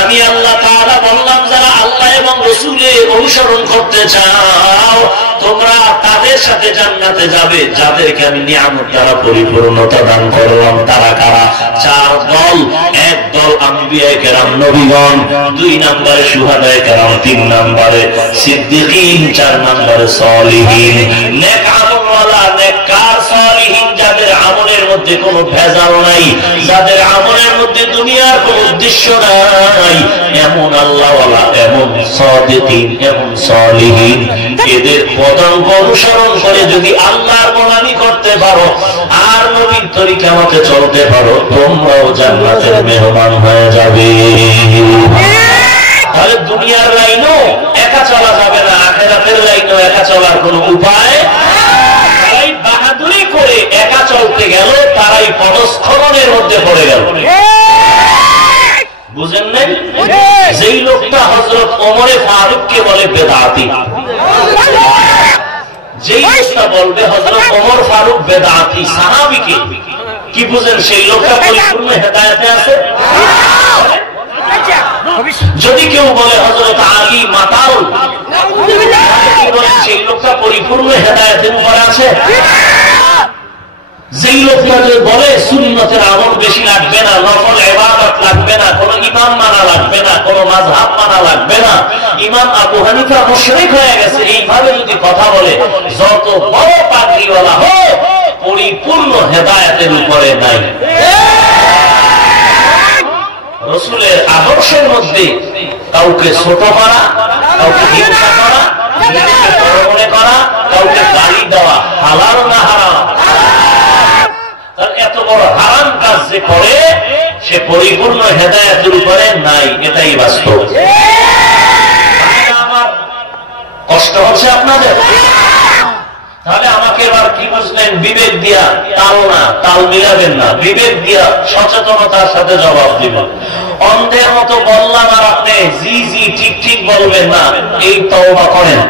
আমি আল্লাহ তাআলা বললাম, যারা আল্লাহ এবং রাসূলের অনুসরণ করতে চাও, তোমরা তাদের সাথে জান্নাতে যাবে, যাদেরকে আমি নিয়ামত দ্বারা পরিপূর্ণতা দান করলাম। তারা কারা? চার দল। এক দল আম্বিয়ায়ে কেরাম নবীগণ, দুই নম্বরে শুহাদায়ে কেরাম, তিন নম্বরে সিদ্দিকিন, চার নম্বরে সালিহিন। নেক আমলওয়ালা, নেককার সালিহিন, যাদের আমলের মধ্যে কোনো ভেজাল নাই, যাদের আমলের মধ্যে দুনিয়ার কোনো উদ্দেশ্য নাই, এমন আল্লাহওয়ালা, এমন সাদিকিন, এমন সালিহিন, এদের পদাঙ্ক অনুসরণ করে যদি আল্লাহর গোলামি করতে পারো আর নবীর তরিকা মতে চলতে পারো, তোমরাও জান্নাতের মেহমান হয়ে যাবে। তাহলে দুনিয়ার লাইনও একা চলা যাবে না, আখিরাতের লাইনও একা চলার কোনো উপায়। তারাই বাহাদুরি করে একা চলতে গেল, তারাই পদস্খলনের মধ্যে পড়ে গেল। বুঝেন নাই? যে যেই লোকটা হযরত ওমরে ফারুককে বলে বেদাতি, যেই লোকটা বলবে হযরত ওমর ফারুক বেদাতি সাহাবীকে, কি বুঝেন সেই লোকটা পরিপূর্ণ হেদায়েতে আছে? যদি কেউ বলে হযরত আলী মাতাল, কি বলেন সেই লোকটা পরিপূর্ণ হেদায়েতের উপরে আছে? যেই লোকটা যে বলে সুন্নতের আমল বেশি লাগবে না, নফল ইবাদত লাগবে না, কোন ইমাম মানা লাগবে না, কোন মাযহাব মানা লাগবে না, ইমাম আবু হানিফা মুশরিক হয়ে গেছে, এইভাবে যদি কথা বলে, যত বড় পাগড়িওয়ালা হোক পরিপূর্ণ হেদায়েতের উপরে নাই। রাসূলের আদর্শের মধ্যে কাউকে ছোট করা, কাউকে হিংসা করা, নিজেকে বড় মনে করা, কাউকে গালি দেওয়া হালাল না হারাম? এত বড় হারাম কাজ যে করে সে পরিপূর্ণ হেদায়েতের উপরে নাই, এটাই বাস্তব। আমার কষ্ট হচ্ছে আপনাদের? তাহলে আমাকে এবার কি বুঝলেন? বিবেক দিয়া তাল না, তাল মিলাবেন না, বিবেক দিয়া সচেতনতার সাথে জবাব দিবেন। অন্ধের মতো বললাম আর আপনি জি জি ঠিক ঠিক বলবেন না, এই তওবা করেন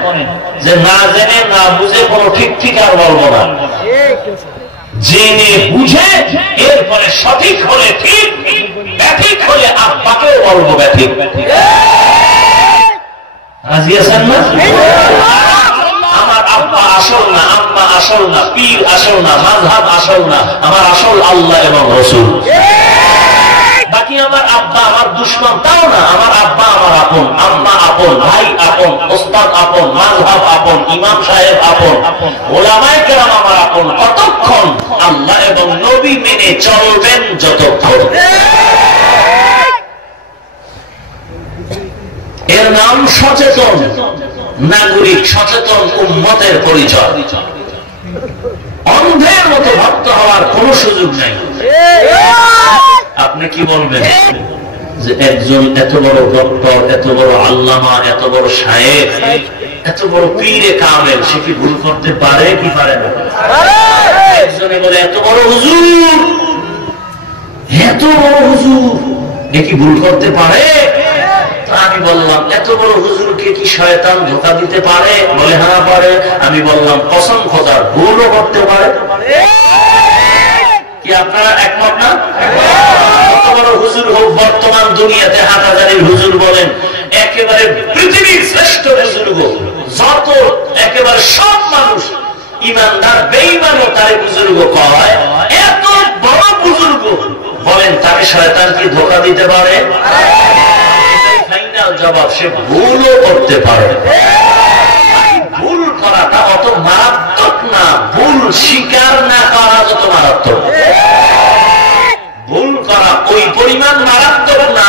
যে না জেনে না বুঝে কোনো ঠিক ঠিক আর বলবো না, জেনে বুঝে এরপরে সঠিক হলে ঠিক, ব্যাঠিক হলে আব্বাকেও বলবো ব্যাঠিক। রাজি আছেন না? আমার আব্বা আসল না, আম্মা আসল না, পীর আসল না, মাযহাব আসল না, আমার আসল আল্লাহ এবং রাসূল। বাকি আমার আব্বা আমার দুশমন তাও না, আমার আব্বা আমার আপন, আম্মা আপন, ভাই আপন, ওস্তাদ আপন, মাযহাব আপন, ইমাম সাহেব আপন, ওলামায়ে কেরাম আমার আপন। কতক্ষণ? আল্লাহ এবং নবী মেনে চলবেন যতক্ষণ। এর নাম সচেতন নাগরিক, সচেতন উম্মতের পরিচয়। অন্ধের মতো ভক্ত হওয়ার কোন সুযোগ নাই। আপনি কি বলবেন যে একজন এত বড় ডক্টর, এত বড় আল্লামা, এত বড় শায়েখ, এত বড় পীরে কামেল, সে কি ভুল করতে পারে কি পারে না? একজনে বলে এত বড় হুজুর, এত বড় হুজুর, এ কি ভুল করতে পারে? আমি বললাম এত বড় হুজুরকে কি শয়তান ধোঁকা দিতে পারে? বলে হ্যাঁ পারে। আমি বললাম কসম খোদার ভুলও করতে পারে। কি আপনারা একমত না? কত বড় হুজুর হোক, বর্তমান দুনিয়াতে হাটহাজারীর হুজুর বলেন, একেবারে পৃথিবীর শ্রেষ্ঠ বুজুর্গ, যত একেবারে সব মানুষ ইমানদার বেঈমানও তার বুজুর্গ কয়, এত বড় বুজুর্গ বলেন তাকে শয়তান কি ধোঁকা দিতে পারে? ফাইনাল জবাব, সে ভুলও করতে পারে। ভুল করাটা অত মারাত্মক না, ভুল স্বীকার না করা যত মারাত্মক। ভুল করা ওই পরিমাণ মারাত্মক না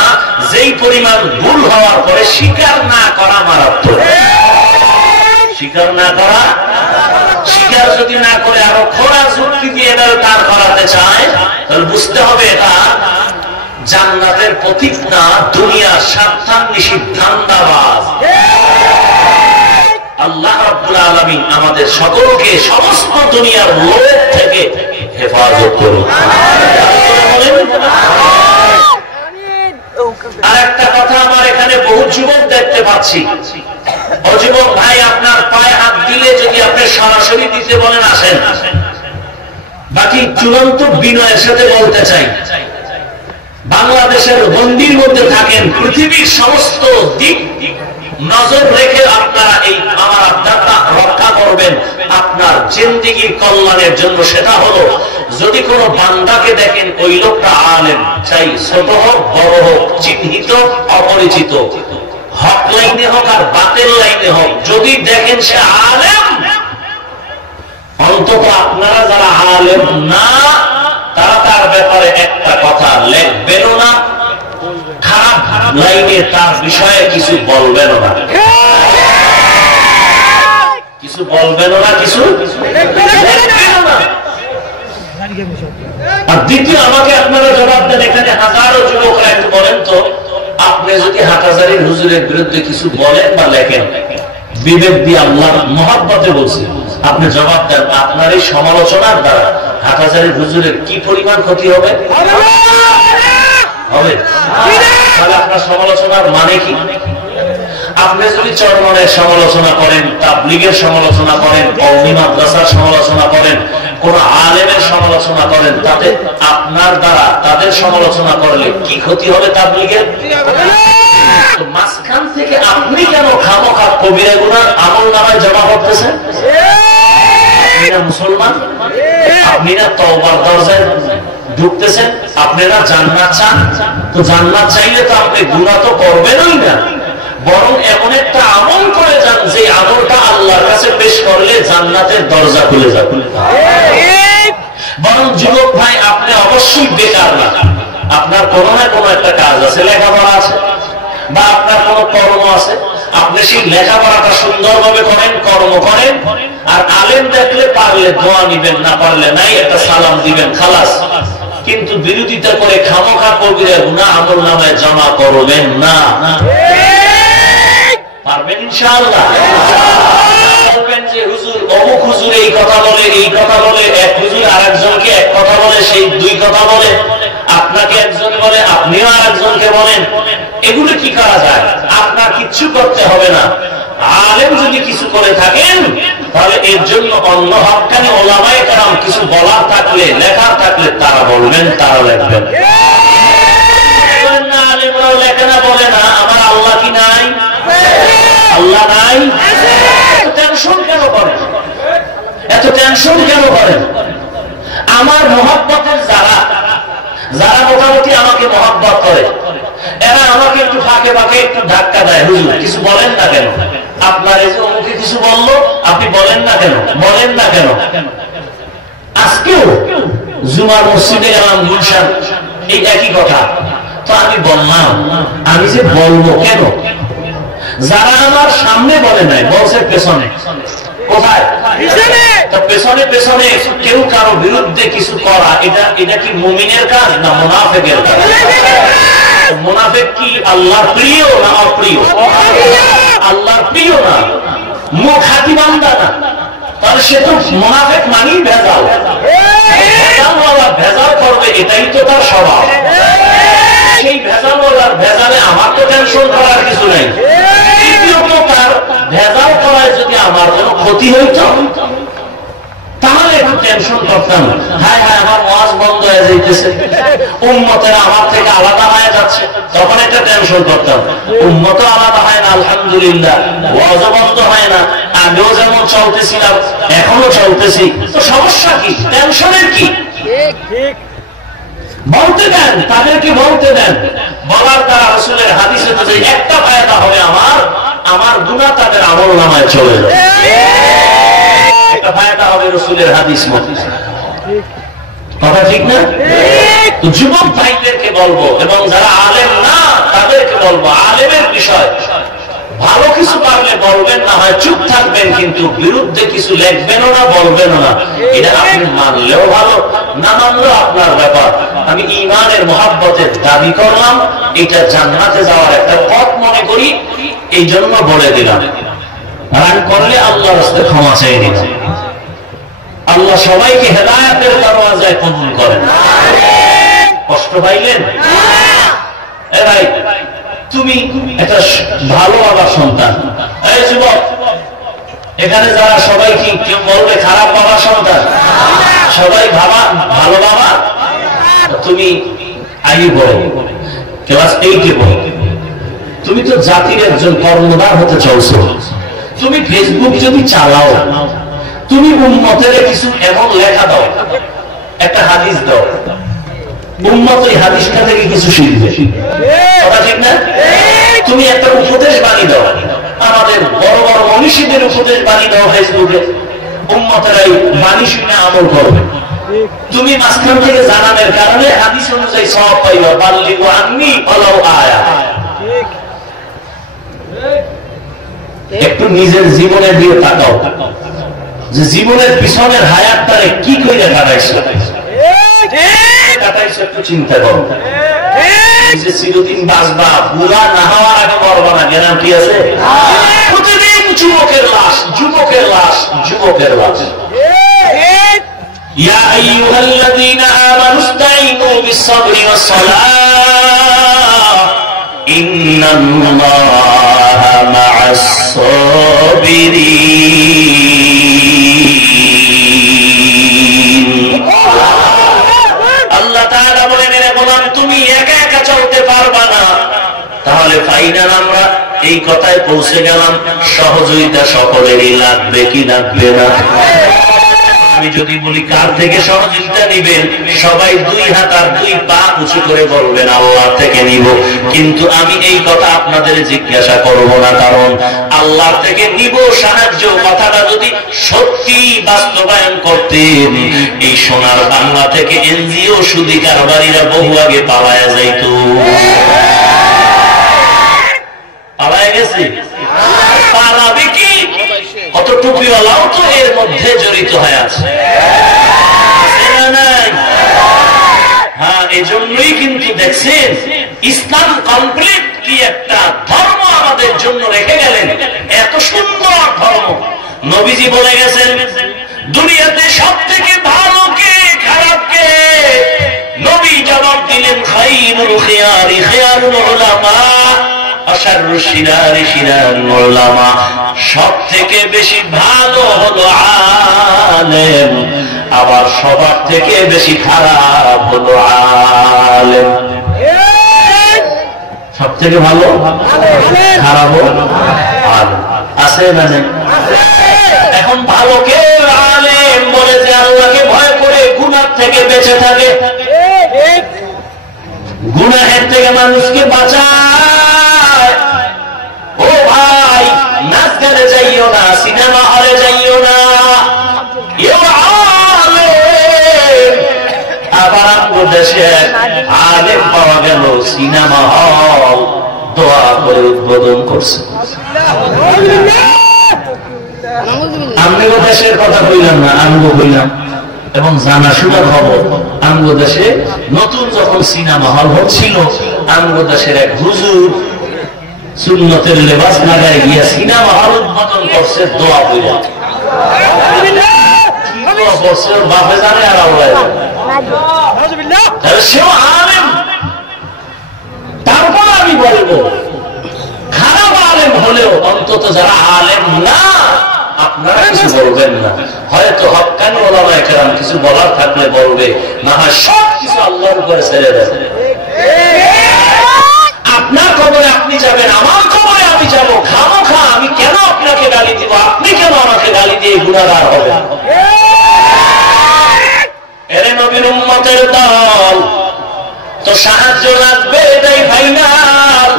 যেই পরিমাণ ভুল হওয়ার পরে স্বীকার না করা মারাত্মক। স্বীকার না করা, স্বীকার যদি না করে আরো খোলা যুক্তি দিয়ে তার করাতে চায়, তাহলে বুঝতে হবে এটা জান্নাতের প্রতীক না, দুনিয়ার সাবধান নিষিদ্ধান্দাবাজ। আল্লাহ রাব্বুল আলামিন আমাদের সকলকে সমস্ত দুনিয়ার লোভ থেকে হেফাজত করুন। আর একটা কথা, আমার এখানে বহু যুবক দেখতে পাচ্ছি। ও যুবক ভাই, আপনার পায়ে হাত দিলে যদি আপনি সরাসরি দিতে বলেন আসেন। বাকি চূড়ান্ত বিনয়ের সাথে বলতে চাই, বাংলাদেশের গণ্ডির মধ্যে থাকেন, পৃথিবীর সমস্ত দিক নজর রেখে আপনারা এই আমার আধ্যাত্মা রক্ষা করবেন আপনার জিন্দেগীর কল্যাণের জন্য। সেটা হলো, যদি কোনো বান্দাকে দেখেন ওই লোকটা আলেম, চাই ছোট হোক বড় হোক, চিহ্নিত অপরিচিত, হক লাইনে হোক আর বাতিল লাইনে হোক, যদি দেখেন সে আলেম, অন্তত আপনারা যারা আলেম না তারা তার ব্যাপারে একটা কথা লিখবেনও না, খারাপ লাইনে তার বিষয়ে কিছু বলবেনও না, কিছু বলবেনও না, কিছু লিখবেনও না। আর দ্বিতীয়, আমাকে আপনারা জবাব দেন, এখানে হাজারো যুবকরা একটু বলেন তো, আপনি যদি হাটহাজারীর হুজুরের বিরুদ্ধে কিছু বলেন বা লেখেন, বিবেক দিয়ে আল্লাহর মহব্বতে বলছে, আপনি জবাব দেন, আপনার এই সমালোচনার দ্বারা হাটহাজারীর হুজুরের কি পরিমাণ ক্ষতি হবে? হবে? তাহলে আপনার সমালোচনার মানে কি? আপনি যদি চরমনের সমালোচনা করেন, তাবলীগের সমালোচনা করেন, কওমি মাদ্রাসার সমালোচনা করেন, কোন আলেমের সমালোচনা করেন, তাতে আপনার দ্বারা তাদের সমালোচনা করলে কি ক্ষতি হবে তাবলীগের? মাঝখান থেকে আপনি কেন খামোখা কবিরা গুনাহ আমলনামায় জমা করতেছেন? আপনি না মুসলমান? আপনি না তওবার দরজায় ঢুকতেছেন? আপনারা জান্নাত চান? তো জান্নাত চাইলে তো আপনি গুনাহ তো করবেনই না, বরং এমন একটা আমল করে যান যে আমলটা আল্লাহর কাছে পেশ করলে জান্নাতের দরজা খুলে যাবে। বরং যুবক ভাই, আপনি অবশ্যই বেকার না, আপনার কোনো না কোনো একটা কাজ আছে, লেখাপড়া আছে, বা আপনার কোনো কর্ম আছে, আপনি সেই লেখাপড়াটা সুন্দরভাবে করেন, কর্ম করেন, আর আলেম দেখলে পারলে দোয়া নিবেন, না পারলে নাই, একটা সালাম দিবেন, খালাস। কিন্তু বিরোধিতা করে খামোখা কবিরা গুনাহ আমলনামায় জমা করবেন না। পারবেন ইনশাআল্লাহ? বলবেন যে হুজুর অমুক হুজুর এই কথা বলে, এই কথা বলে, এক হুজুর আরেকজনকে এক কথা বলে, সেই দুই কথা বলে, আপনাকে একজন বলে, আপনিও আরেকজনকে বলেন, এগুলো কি করা যায়? আপনার কিচ্ছু করতে হবে না। আলেম যদি কিছু করে থাকেন, তাহলে এর জন্য অন্য হক্কানি ওলামায়ে কেরাম কিছু বলার থাকলে, লেখার থাকলে তারা বলবেন, তারা লিখবেন। না আলেমরাও লেখে না, বলে না, আমার আল্লাহ কি নাই? আল্লাহ নাই? এত টেনশন কেন করেন? এত টেনশন কেন করেন? আমার মহব্বতের যারা মোটামুটি আমাকে মহব্বত করে, এরা আমাকে একটু ফাঁকে ফাঁকে একটু ধাক্কা দেয়, হুজুর কিছু বলেন না কেন? আপনার এই যে অমুকে কিছু বললো, আপনি বলেন না কেন? বলেন না কেন? আজকেও জুমার মসজিদে গেলাম গুলশান, এই একই কথা। তো আমি বললাম, আমি যে বলবো কেন? যারা আমার সামনে বলে নাই, বলছে পেছনে। কোথায়? পেছনে পেছনে কেউ কারো বিরুদ্ধে কিছু করা, এটা কি মুমিনের কাজ না মুনাফিকের কাজ? মুনাফিক কি আল্লাহর প্রিয় না অপ্রিয়? আল্লাহর প্রিয় না, মুখ হাতি বান্দা না, তাহলে সে তো মুনাফিক মানেই ভেজাল। ভেজাল করবে, এটাই তো তার স্বভাব। সেই ভেজাল ভেজালে আমার তো টেনশন করার কিছু নাই। তার ভেজাল করায় যদি আমার কোনো ক্ষতি হইত, তাহলে একটু টেনশন করতাম, হায় হায় আমার ওয়াজ বন্ধ হয়ে যাইতেছে, উম্মতেরা আমার থেকে আলাদা হয়ে যাচ্ছে, তখন একটা টেনশন করতাম। উম্মত আলাদা হয় না, আলহামদুলিল্লাহ, ওয়াজও বন্ধ হয় না, আগেও যেমন চলতেছিলাম এখনো চলতেছি, তো সমস্যা কি? টেনশনের কি? বলতে দেন, তাদেরকে বলতে দেন। বলার দ্বারা রাসূলের হাদিসে তো একটা ফায়দা হবে, আমার গুনাহ তাদের আমলনামায় চলে যাবে। একটা ফায়দা হবে রাসূলের হাদিস মতে। কথা ঠিক না? তো যুবক ভাইদেরকে বলবো, এবং যারা আলেম না তাদেরকে বলবো, আলেমের বিষয় ভালো কিছু পারলে বলবেন, না হয় চুপ থাকবেন, কিন্তু বিরুদ্ধে কিছু লিখবেনও না, বলবেনও না। এটা আপনি মানলেও ভালো, না মানলেও আপনার ব্যাপার। আমি ঈমানের মহব্বতের দাবি করলাম, এটা জান্নাতে যাওয়ার একটা পথ মনে করি, এই জন্য বলে দিলাম। রাগ করলে আল্লাহর রাস্তায় ক্ষমা চেয়ে নিলাম। আল্লাহ সবাইকে হেদায়েতের দরওয়াজায় কবুল করেন। কষ্ট পাইলেন? এ ভাই, তুমি একটা ভালো বাবার সন্তান। এই যুবক, এখানে যারা সবাই কি কেউ বলবে খারাপ বাবার সন্তান? সবাই ভালো বাবা। তুমি আইয়ুব ক্লাস 8-এ পড়ো, তুমি তো জাতির একজন কর্মদার হতে চলছো। তুমি ফেসবুক যদি চালাও, তুমি উম্মতের কিছু এমন লেখা দাও, একটা হাদিস দাও, উম্মত এই হাদিসটা থেকে কিছু শিখবে। কথা ঠিক না? তুমি একটা উপদেশ বাণী দাও, আমাদের বড় বড় মনীষীদের উপদেশ বাণী দাও ফেসবুকে, উম্মতেরা এই বাণী শুনে আমল করবে। তুমি মাঝখান থেকে জানানোর কারণে হাদিস অনুযায়ী সওয়াব পাইবা, বাল্লিগু আন্নী ওয়ালাউ আয়া। একটু নিজের জীবনের দিকে তাকাও, যে জীবনের পিছনের হায়াতটারে কি কইরা কাটাইছো, একটু চিন্তা করো। চিরদিন বাঁচবা, বুড়া না হওয়ার আগে মরবা না, গ্যারান্টি আছে? প্রতিদিন যুবকের লাশ, যুবকের লাশ, যুবকের লাশ। ইয়া আইয়ুহাল্লাযীনা আমানু ইসতাঈনু বিস-সাবরি ওয়াস-সালাহ ইন্নাল্লাহা মা'আস সাবিরিন। আল্লাহ তাআলা বলেন, এরে গোলাম তুমি একা একা চলতে পারবা না। তাহলে ফাইনাল আমরা এই কথায় পৌঁছে গেলাম, সহযোগিতা সকলেরই লাগবে কি লাগবে না? আমি যদি বলি কার থেকে সহযোগিতা নিবেন, সবাই দুই হাত আর দুই পা উঁচু করে বলবেন আল্লাহ থেকে নিব। কিন্তু আমি এই কথা আপনাদের জিজ্ঞাসা করব না, কারণ আল্লাহ থেকে নিব সাহায্য কথাটা যদি সত্যি বাস্তবায়ন করতেন, এই সোনার বাংলা থেকে এনজিও সুদী কারবারিরা বহু আগে পালায়া যাইত। পালায় গেছে, পালাবে কি? কত টুপিওয়ালাও তো এর মধ্যে জড়িত হয়ে আছে। হ্যাঁ, এই জন্যই কিন্তু দেখছেন ইসলাম কমপ্লিট কি একটা ধর্ম আমাদের জন্য রেখে গেলেন, এত সুন্দর ধর্ম। নবীজি বলে গেছেন দুনিয়াতে সব থেকে ভালো কে খারাপ কে? নবী জবাব দিলেন খায়রুল খিয়ারি খিয়ারুল উলামা আশারুশ শিরারি শিরারুল উলামা। সব থেকে বেশি ভালো হলো আলেম, আবার সবার থেকে বেশি খারাপ হলো আলেম। সব থেকে ভালো খারাপ আলেম আছে না? এখন ভালো কে? আলেম বলে যে আল্লাহকে ভয় করে গুনাহ থেকে বেঁচে থাকে, গুনাহের থেকে মানুষকে বাঁচায়। ও ভাই, নাচ গানে যাইও না, সিনেমা হলে যাইও না। আবার আমাদের দেশে আলেম পাওয়া গেল, সিনেমা হল দোয়া করে উদ্বোধন করছে। আমগো দেশের কথা বললাম না, আমগো বললাম এবং জানাশোনা খবর। আমগো দেশে নতুন যখন সিনেমা হল হচ্ছিল, আমগো দেশের এক হুজুর সুন্নতের লেবাস লাগায় গিয়া সিনেমা হল উদ্বোধন করছে দোয়া বইলা। বাপে জানে আর আল্লাহ জানে। সেও আলেম। তারপর আমি বলবো খারাপ আলেম হলেও অন্তত যারা আলেম না, আপনারা কিছু বলবেন না। হয়তো হক্কানি ওলামায়ে কেরাম কিছু বলার থাকলে বলবে, না হয় সব কিছু আল্লাহর উপরে ছেড়ে দেন। আপনার কবরে আপনি যাবেন, আমার কবরে আমি যাব। খামোখা আমি কেন আপনাকে গালি দিব? আপনি কেন আমাকে গালি দিয়ে গুনাহগার হবেন? এরে নবীর উম্মতের দল, তো সাহায্য লাগবে, এটাই ফাইনাল।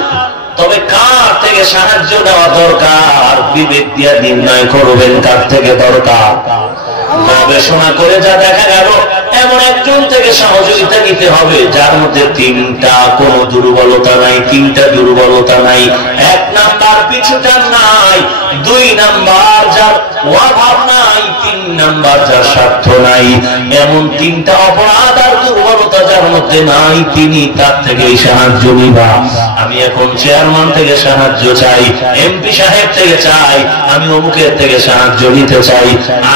তবে কার থেকে সাহায্য নেওয়া দরকার বিবেক দিয়ে নির্ণয় করবেন কার থেকে দরকার। গবেষণা করে যা দেখা গেল, এমন একজন থেকে সহযোগিতা নিতে হবে যার মধ্যে তিনটা কোনো দুর্বলতা নাই, তিনটা দুর্বলতা নাই। এক নাম্বার পিছুটা নাই, দুই নাম্বার যার অভাব নাই, তিন নাম্বার যার স্বার্থ নাই। এমন তিনটা অপরাধ আর দুর্বলতা যার মধ্যে নাই, তিনি তার থেকে সাহায্য নিবা। আমি এখন চেয়ারম্যান থেকে সাহায্য চাই, এমপি সাহেব থেকে চাই, আমি অমুকের থেকে সাহায্য নিতে চাই।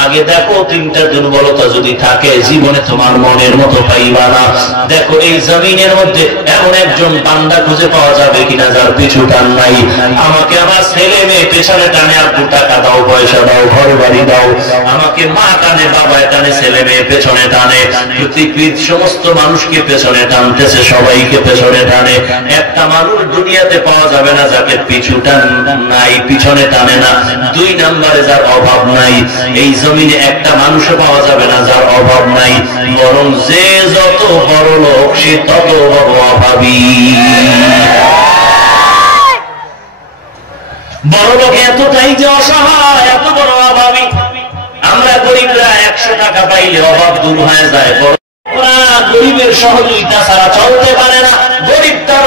আগে দেখো তিনটা দুর্বলতা যদি থাকে, জীবনে তোমার মনের মতো পাইবা না। দেখো এই জমিনের মধ্যে এমন একজন বান্দা খুঁজে পাওয়া যাবে কিনা যার পিছু টান নাই। আমাকে আমার ছেলে মেয়ে পেছনে টানে, আব্বু টাকা দাও, পয়সা দাও, ঘর বাড়ি দাও। আমাকে মা টানে, বাবা টানে, ছেলে মেয়ে পেছনে টানে। পৃথিবীর সমস্ত মানুষকে পেছনে টানতেছে, সবাইকে পেছনে টানে। একটা মানুষ দুনিয়াতে পাওয়া যাবে না যাকে পিছু টান নাই, পিছনে টানে না। দুই নম্বরে যার অভাব নাই। এই জমিনে একটা মানুষও পাওয়া যাবে না যার অভাব নাই, বরং যে যত বড় লোক সে তত বড় অভাবী। বড় লোক এতটাই যে অসহায়, এত বড় অভাবী। আমরা গরিবরা 100 টাকা পাইলে অভাব দূর হয়ে যায়। গরিবের সহযোগিতা ছাড়া চলতে পারে না। গরিব তার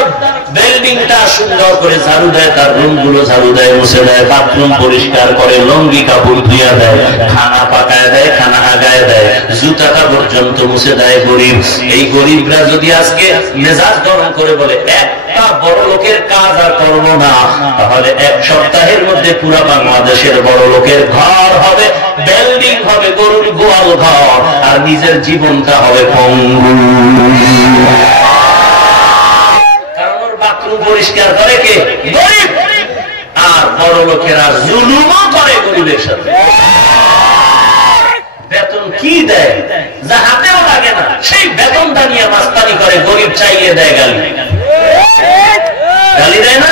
বিল্ডিংটা সুন্দর করে ঝাড়ু দেয়, তার রুম গুলো ঝাড়ু দেয়, মুছে দেয়, বাথরুম পরিষ্কার করে, লঙ্গি কাপড় ধুইয়া দেয়, খানা পাকায় দেয়, খানা আগায় দেয়, জুতাটা পর্যন্ত মুছে দেয় গরিব। এই গরিবরা যদি আজকে মেজাজ গরম করে বলে একটা বড় লোকের কাজ আর করবো না, তাহলে এক সপ্তাহের মধ্যে পুরা বাংলাদেশের বড় লোকের ঘর হবে, বিল্ডিং হবে, গরুর গোয়াল ঘর, আর নিজের জীবনটা হবে পঙ্গু। কারণ ওর বাথরুম পরিষ্কার করে লোকেরা জুলুমও করে গরিবের সাথে। বেতন কি দেয় যা হাতেও লাগে না, সেই বেতনটা নিয়ে মাস্তানি করে, গরিব চাইলে দেয় গালি। গালি দেয় না?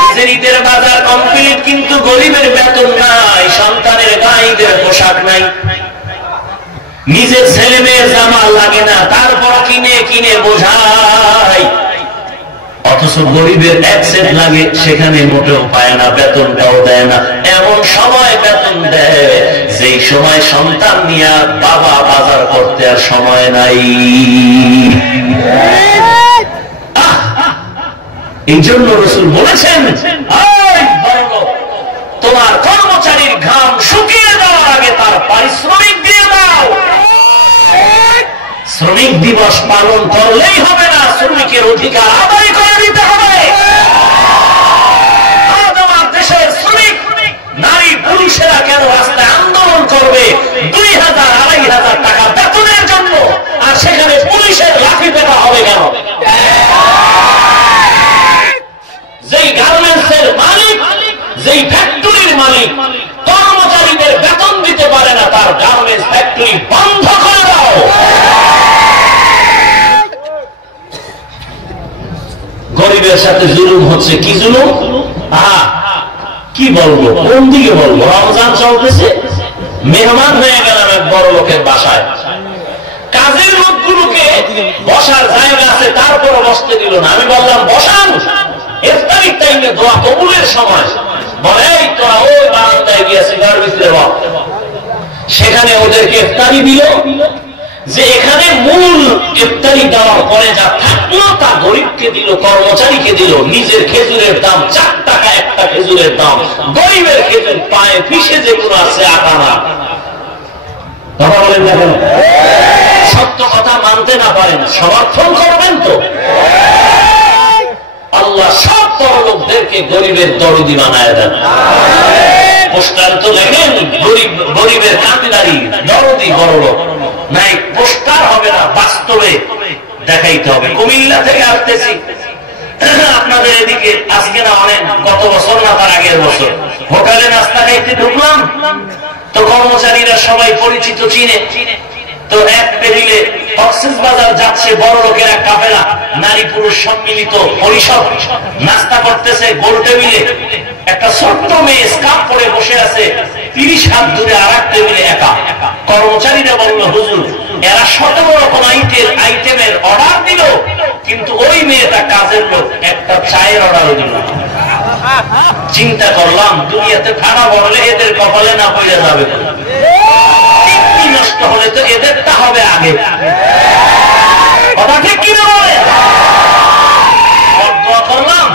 নিজের ঈদের বাজার কমপ্লিট, কিন্তু গরিবের বেতন নাই, সন্তানের গাইদের পোশাক নাই, নিজের ছেলে মেয়ের জামা লাগে না, তারপর কিনে কিনে বোঝায়। অথচ গরিবের এক সেট লাগে, সেখানে মোটেও পায় না, বেতনটাও দেয় না। এমন সময় বেতন দেয় যেই সময় সন্তান নিয়ে বাবা বাজার করতে আর সময় নাই। এই জন্য রাসূল বলেছেন, তোমার কর্মচারীর ঘাম শুকিয়ে দেওয়ার আগে তার পারিশ্রমিক দিয়ে দাও। শ্রমিক দিবস পালন করলেই হবে না, শ্রমিকের অধিকার আদায় করে দিতে হবে। আমার দেশের শ্রমিক নারী পুরুষেরা কেন রাস্তায় আন্দোলন করবে 2000-2500 টাকা বেতনের জন্য, আর সেখানে পুলিশের লাঠি পেটা হবে কেন? যেই গার্মেন্টসের মালিক, যেই ফ্যাক্টরির মালিক কর্মচারীদের বেতন দিতে পারে না, তার গার্মেন্টস ফ্যাক্টরি বন্ধ করে দাও। গরিবের সাথে জুলুম হচ্ছে। কি জুলুম? কি বলবো, কোন দিকে বলবো? রমজান চলতেছে, মেহমান হয়ে গেলাম এক বড় লোকের বাসায়, কাজের লোকগুলোকে বসার জায়গা আছে, তারপরে বসতে দিল না। আমি বললাম বসান, ইফতারির টাইমে দোয়া কবুলের সময়। বলে এই তোরা ওই বারান্দায় গিয়ে সিগার ভিতরে বল। সেখানে ওদেরকে ইফতারি দিল, যে এখানে মূল ইফতারি দেওয়ার পরে যা থাকলো তা গরিবকে দিল, কর্মচারীকে দিল। নিজের খেজুরের দাম 4 টাকা একটা খেজুরের দাম, গরিবের খেজুর পায়ে ফিসে যেগুলো আছে 8 আনা। কথা বলেন না কেন? সত্য কথা মানতে না পারেন, সমর্থন করবেন তো? আল্লাহ সব বড় লোকদেরকে গরিবের দরদি বানায় দেন। পোস্টার তো লেখেন গরিবের কান্দিদারি দরদি বড় লোক, নাই পোস্টার হবে না, বাস্তবে দেখাইতে হবে। কুমিল্লা থেকে আসতেছি আপনাদের এদিকে, আজকে না অনেক, গত বছর না তার আগের বছর হোটেলে নাস্তা খাইতে ঢুকলাম, তো কর্মচারীরা সবাই পরিচিত, চিনে। তো এক টেবিলে কক্সবাজার যাচ্ছে বড় লোকেরা কাফেলা, নারী পুরুষ সম্মিলিত পরিষদ নাস্তা করতেছে। গোল টেবিলে একটা ছোট্ট মেয়ে স্কার্ফ পরে বসে আছে, 30 হাত দূরে আর এক টেবিলে একা। কর্মচারীরা বলল, হুজুর এরা 17 রকম আইটেমের অর্ডার দিল, কিন্তু ওই মেয়েটা কাজের লোক, একটা চায়ের অর্ডার দিল। চিন্তা করলাম, দুনিয়াতে ঠাড়া বললে এদের কপালে না পড়ে যাবে, নষ্ট হলে তো এদেরটা হবে আগে। কথা ঠিক কিনা বলে? দোয়া করলাম,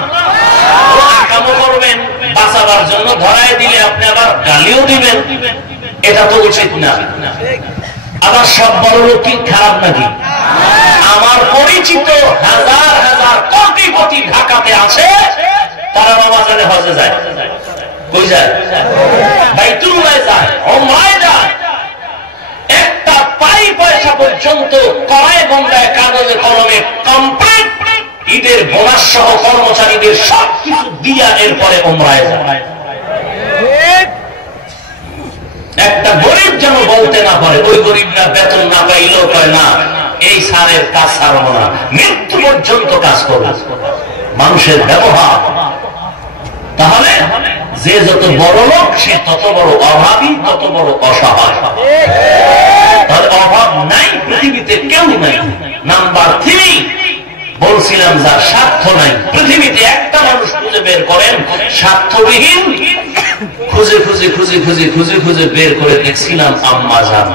আকামও করবেন, বাঁচাবার জন্য ধরায় দিলে আপনি আবার গালিও দিবেন, এটা তো উচিত না। আবার সব বড় লোক কি খারাপ নাকি? আমার পরিচিত হাজার হাজার কোটিপতি ঢাকাতে আছে, তারা রমজানে হজে যায়। কই যায়? বাইতুল্লাহ যায়, ওমরায় যায়। একটা পাই পয়সা পর্যন্ত কড়ায় গন্ডায় কাগজে কলমে কমপ্লিট, ঈদের বোনাস সহ কর্মচারীদের সবকিছু দিয়া এরপরে ওমরায় যায়। একটা গরিব যেন বলতে না পারে, ওই গরিবরা বেতন না পাইলেও পায় না, এই সারের কাজ ছাড়বো না, মৃত্যু পর্যন্ত কাজ করবে। মানুষের ব্যবহার। তাহলে যে যত বড় লোক সে তত বড় অভাবী, তত বড় অসহায়। তাহলে অভাব নাই পৃথিবীতে, কেউ নাই। নাম্বার 3 বলছিলাম, যার স্বার্থ নাই পৃথিবীতে একটা মানুষ খুঁজে বের করেন, স্বার্থবিহীন। খুঁজে খুঁজে খুঁজে খুঁজে খুঁজে খুঁজে বের করে দেখছিলাম আম্মা জান,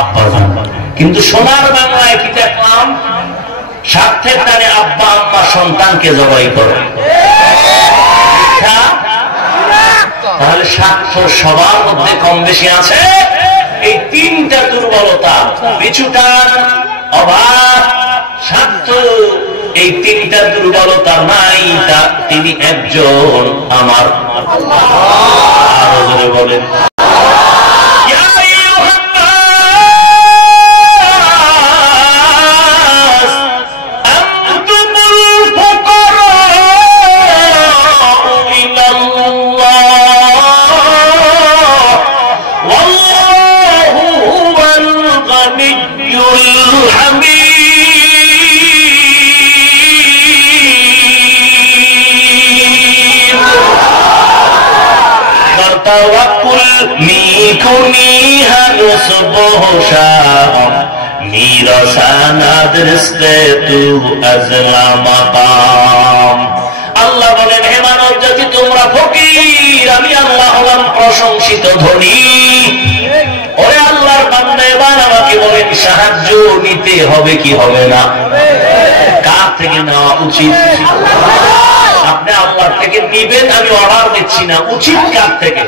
আব্বা জান। কিন্তু সোনার বাংলায় কি দেখলাম? স্বার্থের টানে আব্বা আম্মা সন্তানকে জবাই করে। তাহলে স্বার্থ সবার মধ্যে কম বেশি আছে। এই 3টা দুর্বলতা, পিছুটান, অভাব, স্বার্থ, এই 3টা দুর্বলতা নাই, তা তিনি একজন আমার আল্লাহ। আরো জোরে বলেন, তাওয়াক্কুল মিকুনি হারস বহশাম মিরাসানাদ রিস্তে তু আজলা মাকাম। আল্লাহ বলেন, হে মানব জাতি, তোমরা ফকির, আমি আল্লাহ হলাম প্রশংসিত ধনী। ওরে আল্লাহর বান্দা, এবার আমাকে বলেন, সাহায্য নিতে হবে কি হবে না? কার থেকে নেওয়া উচিত? আপনি আল্লাহর থেকে নিবেন, আমি অর্ডার দিচ্ছি না, উচিত কার থেকে?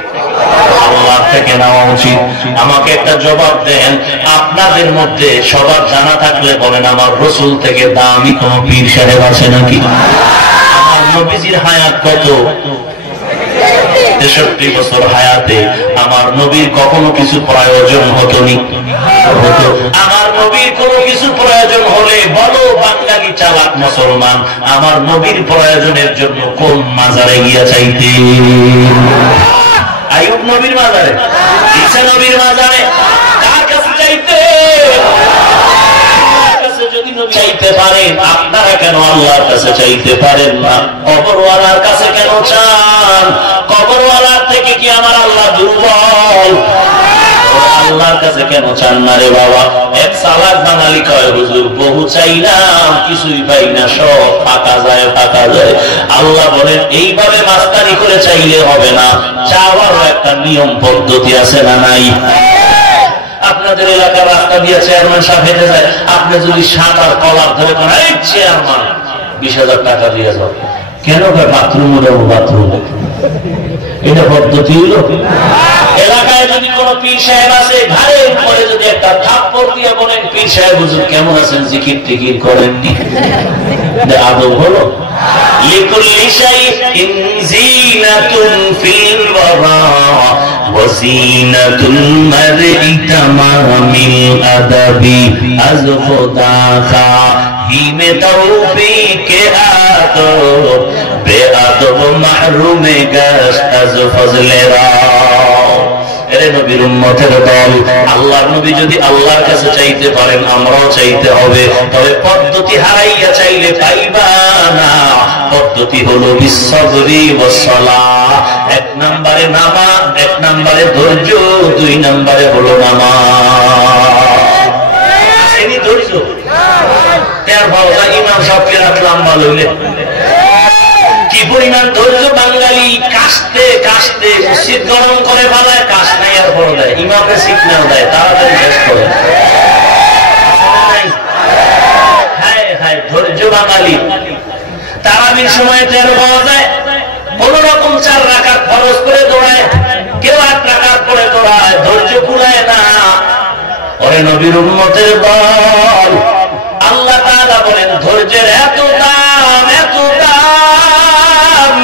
আল্লাহর থেকে নেওয়া উচিত। আমাকে একটা জবাব দেন, আপনাদের মধ্যে সবার জানা থাকলে বলেন, আমার রাসূল থেকে দামি কোন পীর সাহেব আছে নাকি? আমার নবীজির হায়াত কত? 63 বছর হায়াতে আমার নবীর কখনো কিছু প্রয়োজন হতো নি? আমার নবীর কোনো কিছু প্রয়োজন হলে বলো বাঙালি চালাক মুসলমান, আমার নবীর প্রয়োজনের জন্য কোন মাজারে গিয়া চাইতে? আইয়ুব নবীর মাজারে? ঈসা নবীর মাজারে? কার কাছে চাইতে? যদি নবী চাইতে পারেন, আপনারা কেন আল্লাহর কাছে চাইতে পারেন না? কবরওয়ালার কাছে কেন চান? কবরওয়ালার থেকে কি আমার আল্লাহ দুর্বল? আল্লাহর কাছে কেন চান না রে বাবা? এক সালাক বাঙালি কয়, হুজুর বহু চাইলাম, কিছুই পাই না, সব ফাঁকা যায় ফাঁকা যায়। আল্লাহ বলেন, এইভাবে মাস্তানি করে চাইলে হবে না, চাওয়ারও একটা নিয়ম পদ্ধতি আছে না নাই? আপনাদের এলাকার রাস্তা দিয়ে চেয়ারম্যান সাহেব হেঁটে যায়, আপনি যদি সাঁতার কলার ধরে চেয়ারম্যান 20,000 টাকা দিয়ে যাবে, কেন? বাথরুম বাথরুম, এটা পদ্ধতি হলো? এলাকায় যদি কোন পীর সাহেব আছে, ঘাড়ের উপরে যদি একটা থাপ্পড় দিয়ে বলেন, পীর সাহেব হুজুর কেমন আছেন, জিকির টিকির করেননি, আদব হলো? লিকুল্লি শাইইন জিনাতুন ফিল ওয়ারা ওয়া জিনাতুল মারই তামামিল আদাবি আজ খুদা হিমে তৌফিকে আদব বেআদব মাহরুমে গাশ আজ ফজলেরা। এরে নবীর উম্মতের দল, আল্লাহর নবী যদি আল্লাহর কাছে চাইতে পারেন, আমরাও চাইতে হবে। তবে পদ্ধতি হারাইয়া চাইলে পাইবা না। পদ্ধতি হলো বিসসবরি ওয়াস সালাহ। 1 নম্বরে নামাজ, 1 নম্বরে ধৈর্য, 2 নম্বরে হলো নামাজ। আসেনি ধৈর্য? তার বাবা ইমাম সাহেবকে রাখলাম বললে কি পরিমাণ ধৈর্য! বাঙালি কাশতে কাশতে মসজিদ গরম করে ফেলায়, কাশ নাই আর বড় দেয়, ইমামে সিগন্যাল দেয়, তাড়াতাড়ি শেষ করে। ধৈর্য বাঙালি। তারাবির সময় টের পাওয়া যায়, কোন রকম 4 রাকাত ফরজ করে দৌড়ায়, কেউ 8 রাকাত করে দৌড়ায়, ধৈর্য কুলায় না। ওরে নবীর উম্মতের দল, আল্লাহ তাআলা বলেন, ধৈর্যের এত দাম, এত দাম,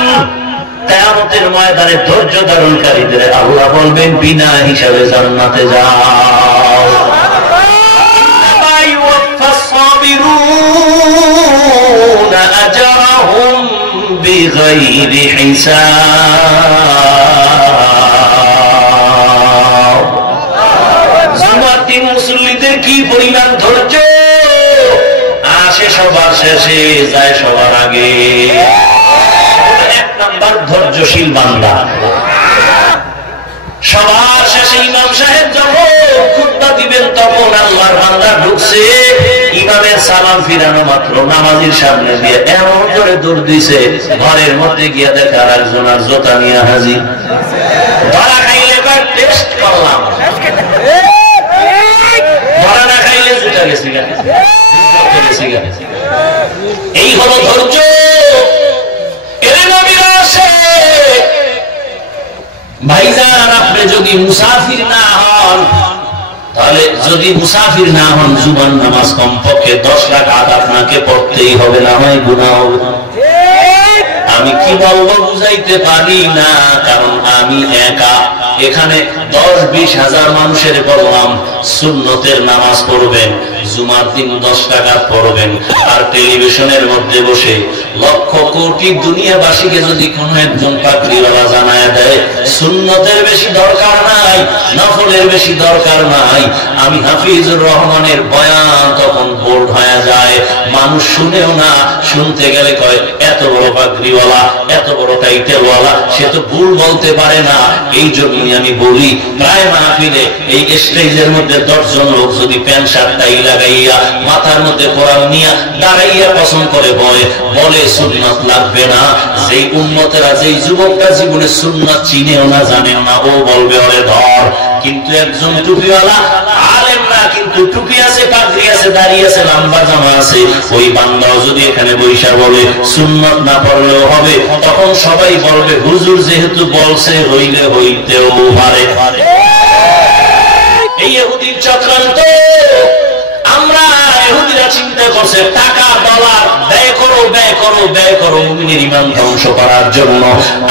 কিয়ামতের ময়দানে ধৈর্য ধারণকারীদের আল্লাহ বলবেন, বিনা হিসাবে জান্নাতে যাও। ইন্নামায়ুওয়াফাস সাবিরুনা আজরাহুম বিগাইরি হিসাব। জুমার দিন মুসল্লিদের কি পরিমাণ ধৈর্য! আসে সবার শেষে, যায় সবার আগে। 1 নাম্বার ধৈর্যশীল বান্দা। সবার শেষে ইমাম সাহেব যখন খুতবা দিবেন, তখন আল্লাহর বান্দা ঢুকছে, ইমামের সালাম ফিরানো মাত্র নামাজের সামনে দিয়ে এমন করে দৌড় দিছে, ঘরের মধ্যে গিয়ে দেখে আর একজন আর জোতা নিয়ে হাজির। ধরা খাইলে এবার টেস্ট করলাম, ধরা না খাইলে জুতা গেছি গা। এই হলো ধৈর্য। ভাইজান, আপনি যদি মুসাফির না হন, তাহলে যদি মুসাফির না হন, জুমার নামাজ কমপক্ষে 10 রাকাত আপনাকে পড়তেই হবে, না হয় গুনাহ হবে। আমি কি বলবো বুঝাইতে পারি না, কারণ আমি একা। এখানে 10-20 হাজার মানুষের বললাম সুন্নতের নামাজ পড়বেন, জুমার দিন 10 রাকাত পড়বেন, আর টেলিভিশনের মধ্যে বসে লক্ষ কোটি দুনিয়াবাসীকে যদি কোন একজন পাগড়িওয়ালা জানায় দেয় সুন্নতের বেশি দরকার নাই, নফলের বেশি দরকার নাই, আমি হাফিজুর রহমানের বয়ান তখন বোল্ড হয়ে যায়, মানুষ শুনেও না, শুনতে গেলে কয় এত বড় পাগড়িওয়ালা, এত বড় টাইটেলওয়ালা, সে তো ভুল বলতে পারে না। এই জন্যই আমি বলি, প্রায় মাহফিলে এই স্টেজের মধ্যে 10 জন লোক যদি প্যান্ট শার্ট টাই লাগাইয়া মাথার মধ্যে কোরআন নিয়ে দাঁড়াইয়া পছন্দ করে বলে সুন্নাত লাগবে না, সেই উম্মতেরা, যেই যুবকটা জীবনে সুন্নাত চিনেও না, জানেও না, ও বলবে ওরে ধর। কিন্তু একজন টুপিওয়ালা আলেম না, কিন্তু টুপি আছে, পাগড়ি আছে, দাড়ি আছে, লম্বা জামা আছে, ওই বান্দাও যদি এখানে বৈশা বলে সুন্নাত না পড়লেও হবে, তখন সবাই বলবে হুজুর যেহেতু বলছে হইলে হইতেও পারে। এই ইহুদির চক্রান্ত। আমরা ইহুদিরা চিন্তা করছে টাকা ডলার ব্যয় করো, ব্যয় করো, ব্যয় করো মুমিনের ঈমান ধ্বংস করার জন্য।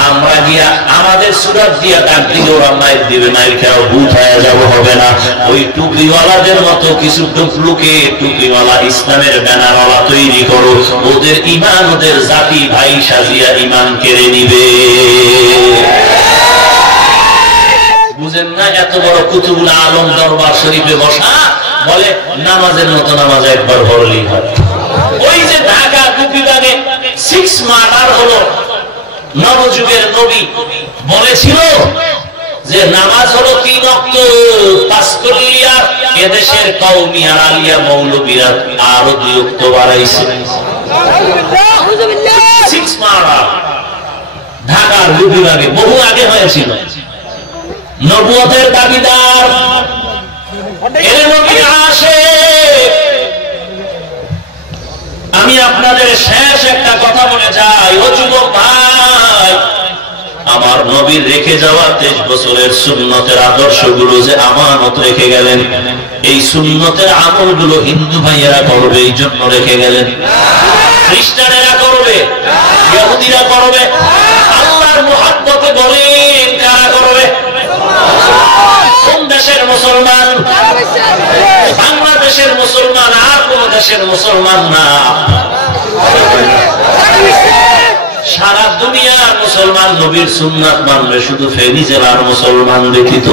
আমরা গিয়া আমাদের সুরাত দিয়া ডাক দিলে ওরা মাইর দিবে, মাইর খেয়াও ভূত হয়ে যাব, হবে না। ওই টুপিওয়ালাদের মতো কিছু ডুপ্লিকেট টুপিওয়ালা ইসলামের ব্যানারওয়ালা তৈরি করো, ওদের ঈমান, ওদের জাতি ভাই সাজিয়া ঈমান কেড়ে নিবে। বুঝেন না? এত বড় কুতুবুল আলম দরবার শরীফে বসা, বলে নামাজের মতো নামাজ একবার পড়লেই হয়। ওই যে ঢাকা টুপিবাগে 6 মার্ডার হলো, নবযুগের নবী বলেছিল যে নামাজ হলো 3 ওয়াক্ত, 5 কুল্লিয়া। এদেশের কওমিয়ার আলিয়া মৌলবীরা আরো 2 ওয়াক্ত বাড়াইছে। 6 মার্ডার ঢাকার টুপিবাগে বহু আগে হয়েছিল। নবুয়তের দাবিদার আমি আপনাদের শেষ একটা কথা বলে যাই, ও যুবক ভাই, আমার নবীর রেখে যাওয়া 23 বছরের সুন্নতের আদর্শগুলো যে আমানত রেখে গেলেন, এই সুন্নতের আমলগুলো হিন্দু ভাইয়েরা করবে এই জন্য রেখে গেলেন, খ্রিস্টানেরা করবে, ইহুদিরা করবে, আল্লাহর মুহাব্বতে বলেন কারা করবে? কোন দেশের মুসলমান? বাংলাদেশের মুসলমান, আর কোন দেশের মুসলমান না, সারা দুনিয়ার মুসলমান নবীর সুন্নাত মানবে, শুধু ফেনী জেলার মুসলমান ব্যতীত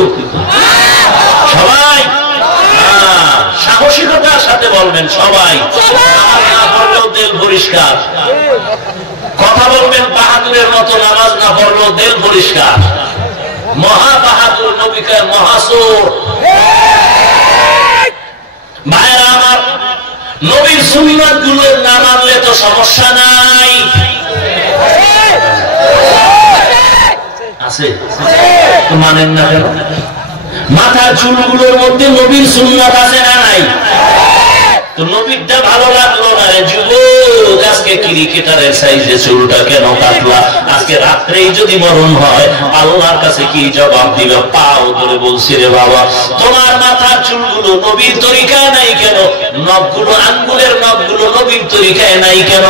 সবাই। সাহসিকতার সাথে বলবেন সবাই, না পড়লেও দিল পরিষ্কার। কথা বলবেন বাহাদুরের মতো, নামাজ না পড়লেও দিল পরিষ্কার। মহা বাহাদুর নবীকে মহাসুর। ভাইরা আমার, নবীর সুন্নাত গুলো না মানলে তো সমস্যা নাই, আছে তো মানেন না কেন? মাথার চুলগুলোর মধ্যে নবীর সুন্নাত আছে না নাই? তো নবীরটা ভালো লাগলো না রে যুবক, আজকে ক্রিকেটারের সাইজে চুলটা কেন কাটলা? আজকে রাত্রেই যদি মরণ হয় আল্লাহর কাছে কি জবাব দিবে? পাও ধরে বলছি রে বাবা, তোমার মাথার চুলগুলো নবীর তরিকায় নাই কেন? নখগুলো, আঙ্গুলের নখগুলো নবীর তরিকায় নাই কেন?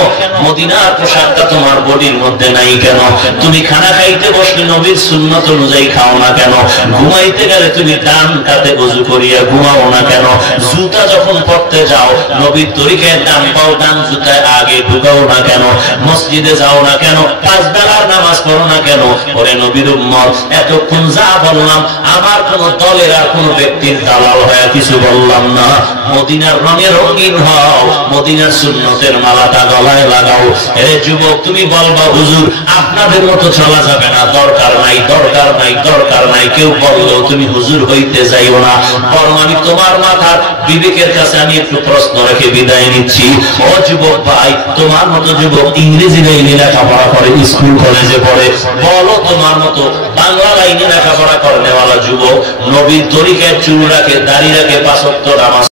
মদিনার পোশাকটা তোমার বডির মধ্যে নাই কেন? তুমি খানা খাইতে বসলে নবীর সুন্নত অনুযায়ী খাও না কেন? ঘুমাইতে গেলে তুমি ডান কাতে ওযু করিয়া ঘুমাও না কেন? জুতা যখন পরতে যাও নবীর তরিকায় ডান পাও ডান জুতায় আগে ঢুকাও না কেন? মসজিদে যাও না কেন? 5 বেলার নামাজ পড়ো না কেন? ওরে নবীর উম্মত, এতক্ষণ যা বললাম আমার কোন দলের আর কোন ব্যক্তির দালাল হয়ে কিছু বললাম না। মদিনার রঙে রঙিন হও, মদিনার সুন্নতের মালাটা গলায় লাগাও। এরে যুবক, তুমি বলবা হুজুর আপনাদের মতো চলা যাবে না, দরকার নাই, দরকার নাই, দরকার নাই। কেউ বললেও তুমি হুজুর হইতে যাইও না, বরং আমি তোমার মাথার বিবেকের কাছে আমি একটু প্রশ্ন রেখে বিদায় নিচ্ছি। ও যুবক ভাই, তোমার মতো যুবক ইংরেজি লাইনে লেখাপড়া করে, স্কুল কলেজে পড়ে, বলো তোমার মতো বাংলা লাইনে লেখাপড়া করেনেওয়ালা যুবক নবীর তরিকায় চুল রাখে, দাড়ি রাখে, 5 ওয়াক্ত নামাজ